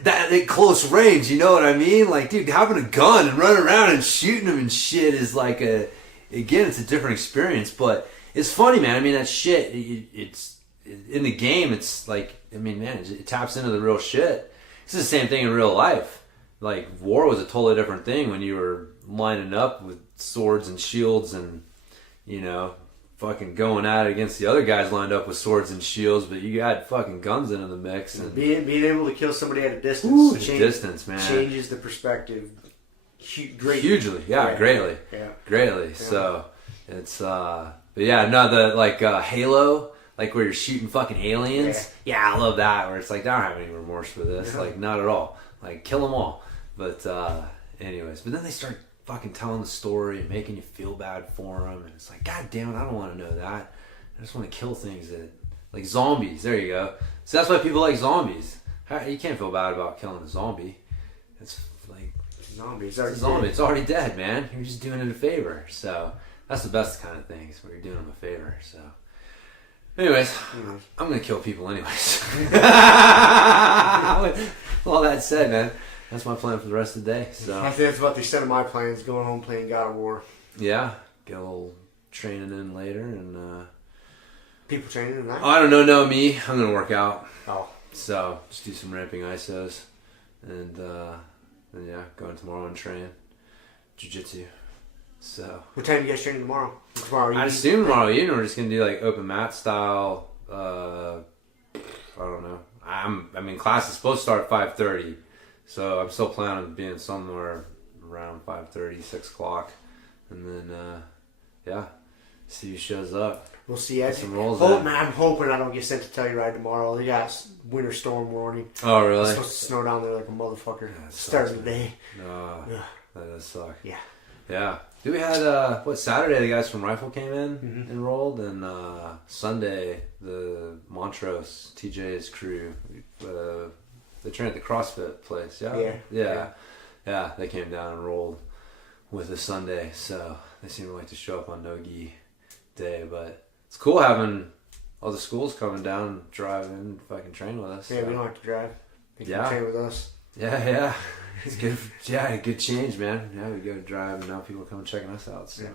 That at close range, you know what I mean? Like, dude, having a gun and running around and shooting them and shit is like it's a different experience. But it's funny, man. I mean, that shit, it's in the game. It's like, I mean, man, it taps into the real shit. It's the same thing in real life. Like, war was a totally different thing when you were lining up with swords and shields and, fucking going at it against the other guys lined up with swords and shields, but you got fucking guns into the mix. And being able to kill somebody at a distance, distance, man, changes the perspective greatly. Hugely, greatly, greatly. Yeah. So it's, but yeah, no, the Halo, like where you're shooting fucking aliens. Yeah, I love that. Where it's like, I don't have any remorse for this, like not at all. Like, kill them all. But anyways, but then they start fucking telling the story and making you feel bad for them, and it's like, God damn it, I don't want to know that. I just want to kill things like zombies. There you go. So that's why people like zombies. You can't feel bad about killing a zombie. It's like, zombies. It's a zombie. It's already dead, man. You're just doing it a favor. So that's the best kind of things, where you're doing them a favor. So anyways, I'm gonna kill people anyways. All that said, man, that's my plan for the rest of the day. So I think that's about the extent of my plans. Going home playing God of War. Yeah, get a little training in later, and people training tonight. I don't know me. I'm gonna work out. Oh, so just do some ramping ISOs, and then going tomorrow and train jiu-jitsu. So what time do you guys training tomorrow? I assume tomorrow evening we're just gonna do like open mat style. I don't know. I mean, class is supposed to start at 5:30, so I'm still planning on being somewhere around 5:30, 6 o'clock, and then see who shows up. We'll see. I'm hoping I don't get sent to Telluride tomorrow. They got winter storm warning. Oh, really? It's supposed to snow down there like a motherfucker. Starting the day. That does suck. Yeah. Yeah. We had, Saturday the guys from Rifle came in, enrolled, and Sunday the Montrose, TJ's crew, they trained at the CrossFit place, Yeah, they came down and rolled with us Sunday, so they seem to like to show up on no-gi day, but it's cool having all the schools coming down and drive in and fucking train with us. Yeah, so. We don't have to drive. They can train with us. Yeah. It's good. Yeah, good change, man. Yeah, we go drive, and now people are coming checking us out. So,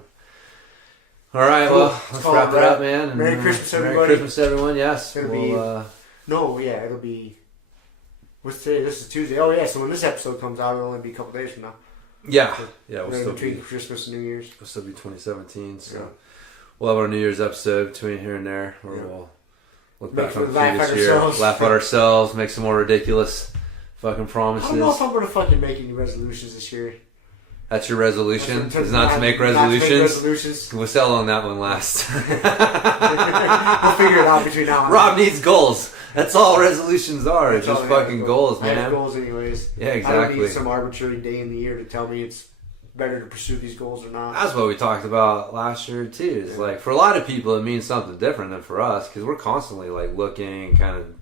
all right, cool. Well, let's wrap it up, man. And, Merry Christmas, everybody. Merry Christmas, everyone. Yes, it'll be. What's today? This is Tuesday. Oh yeah, so when this episode comes out, it'll only be a couple days from now. Yeah, we'll still between Christmas and New Year's. We'll still be 2017. So we'll have our New Year's episode between here and there, where we'll look back on the previous year, laugh at ourselves, make some more ridiculous fucking promises. I don't know if I'm going to fucking make any resolutions this year. That's your resolution? Is not to make resolutions? We'll sell on that one last. We'll figure it out between now and then. Rob needs goals. That's all resolutions are. It's just fucking goals, man. I have goals anyways. Yeah, exactly. I don't need some arbitrary day in the year to tell me it's better to pursue these goals or not. That's what we talked about last year too. It's like, for a lot of people it means something different than for us, because we're constantly like looking, kind of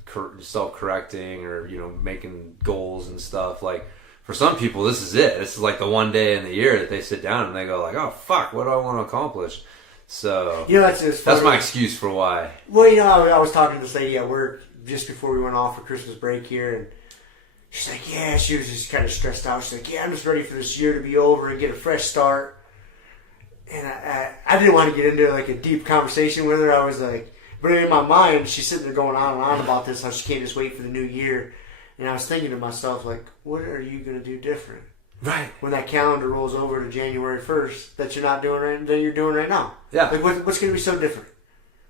self-correcting, or making goals and stuff. Like for some people, this is it. This is like the one day in the year that they sit down and they go like, oh, fuck, what do I want to accomplish? So, that's my excuse for why. Well, I was talking to this lady at work just before we went off for Christmas break here, and she's like, yeah, she was just kind of stressed out. She's like, yeah, I'm just ready for this year to be over and get a fresh start. And I didn't want to get into like a deep conversation with her. I was like, but in my mind, she's sitting there going on and on about this, how she can't just wait for the new year. And I was thinking to myself, like, what are you going to do different? Right. When that calendar rolls over to January 1st that you're not doing right, that you're doing right now. Yeah. Like, what's going to be so different?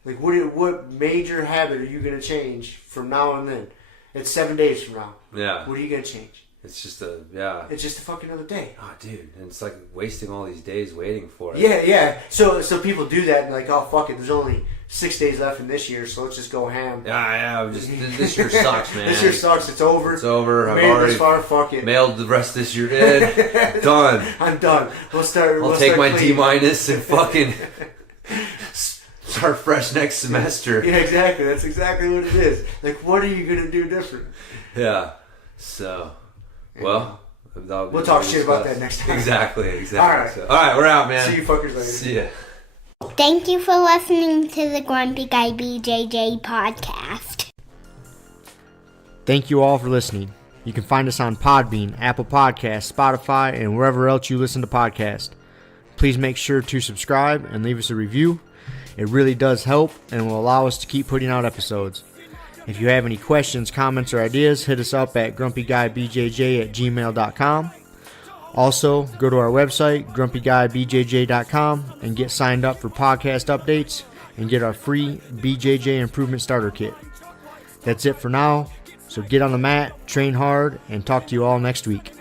Like, what major habit are you going to change from now and then? It's 7 days from now. Yeah. What are you going to change? It's just It's just a fucking other day. Oh, dude. And it's like wasting all these days waiting for it. Yeah. So people do that and like, oh, fuck it. There's only 6 days left in this year, so let's just go ham. Yeah. This year sucks, man. This year sucks. It's over. It's over. I've already this far. Fuck it. Mailed the rest of this year in. Done. I'm done. I'll take my D- and fucking start fresh next semester. Yeah, exactly. That's exactly what it is. Like, what are you gonna do different? Yeah. So, well, we'll talk shit about that next time. Exactly. All right. So, all right, we're out, man. See you fuckers later. See ya. Thank you for listening to the Grumpy Guy BJJ Podcast. Thank you all for listening. You can find us on Podbean, Apple Podcasts, Spotify, and wherever else you listen to podcasts. Please make sure to subscribe and leave us a review. It really does help and will allow us to keep putting out episodes. If you have any questions, comments, or ideas, hit us up at grumpyguybjj@gmail.com. Also, go to our website, grumpyguybjj.com, and get signed up for podcast updates and get our free BJJ Improvement Starter Kit. That's it for now, so get on the mat, train hard, and talk to you all next week.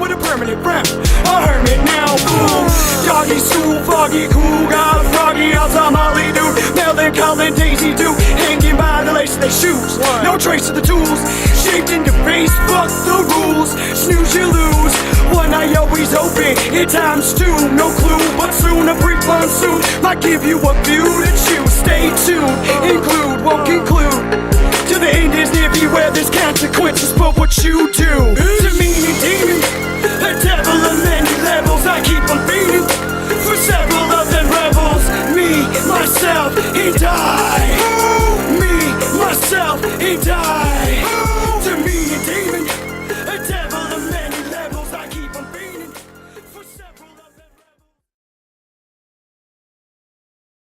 With a permanent rep, a hermit now, boom. Doggy school, foggy, cool, got froggy, outside Molly dude. Melvin, Colin, Daisy dude, hanging by the lace of their shoes. No trace of the tools, shaped in your face, fuck the rules. Snooze, you lose. One eye always open, in times two, no clue, but soon a brief monsoon might give you a view to choose. Stay tuned, include, won't conclude. To the end is near, beware there's consequences, but what you do to me and demon, a devil of many levels, I keep on feeding for several of them rebels. Me, myself, and I. Me, myself, and I.